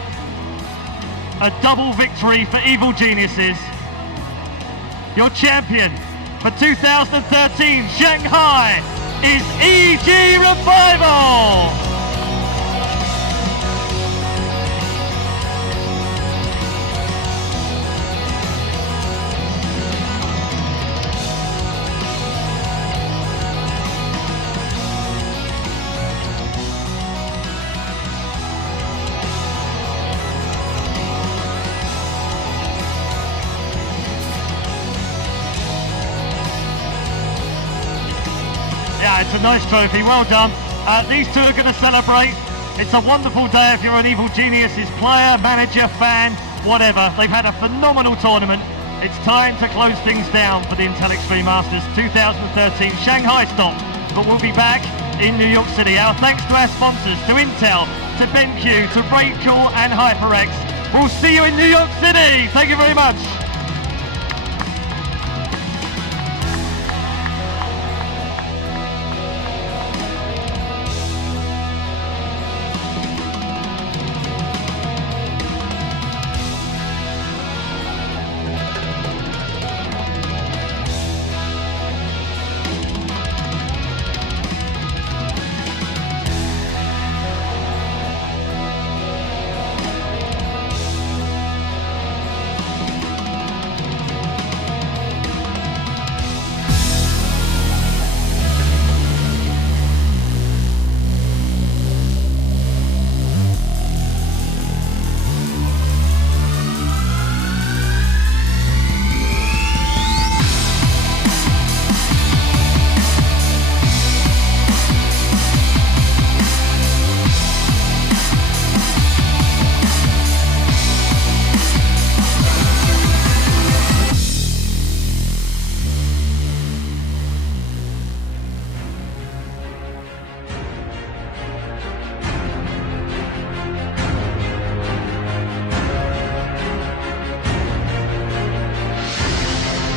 a double victory for Evil Geniuses. Your champion for 2013 Shanghai is EG Revival! Yeah, it's a nice trophy, well done. These two are going to celebrate. It's a wonderful day if you're an Evil Geniuses player, manager, fan, whatever. They've had a phenomenal tournament. It's time to close things down for the Intel Extreme Masters 2013 Shanghai stop. But we'll be back in New York City. Our thanks to our sponsors, to Intel, to BenQ, to RateCool and HyperX. We'll see you in New York City. Thank you very much.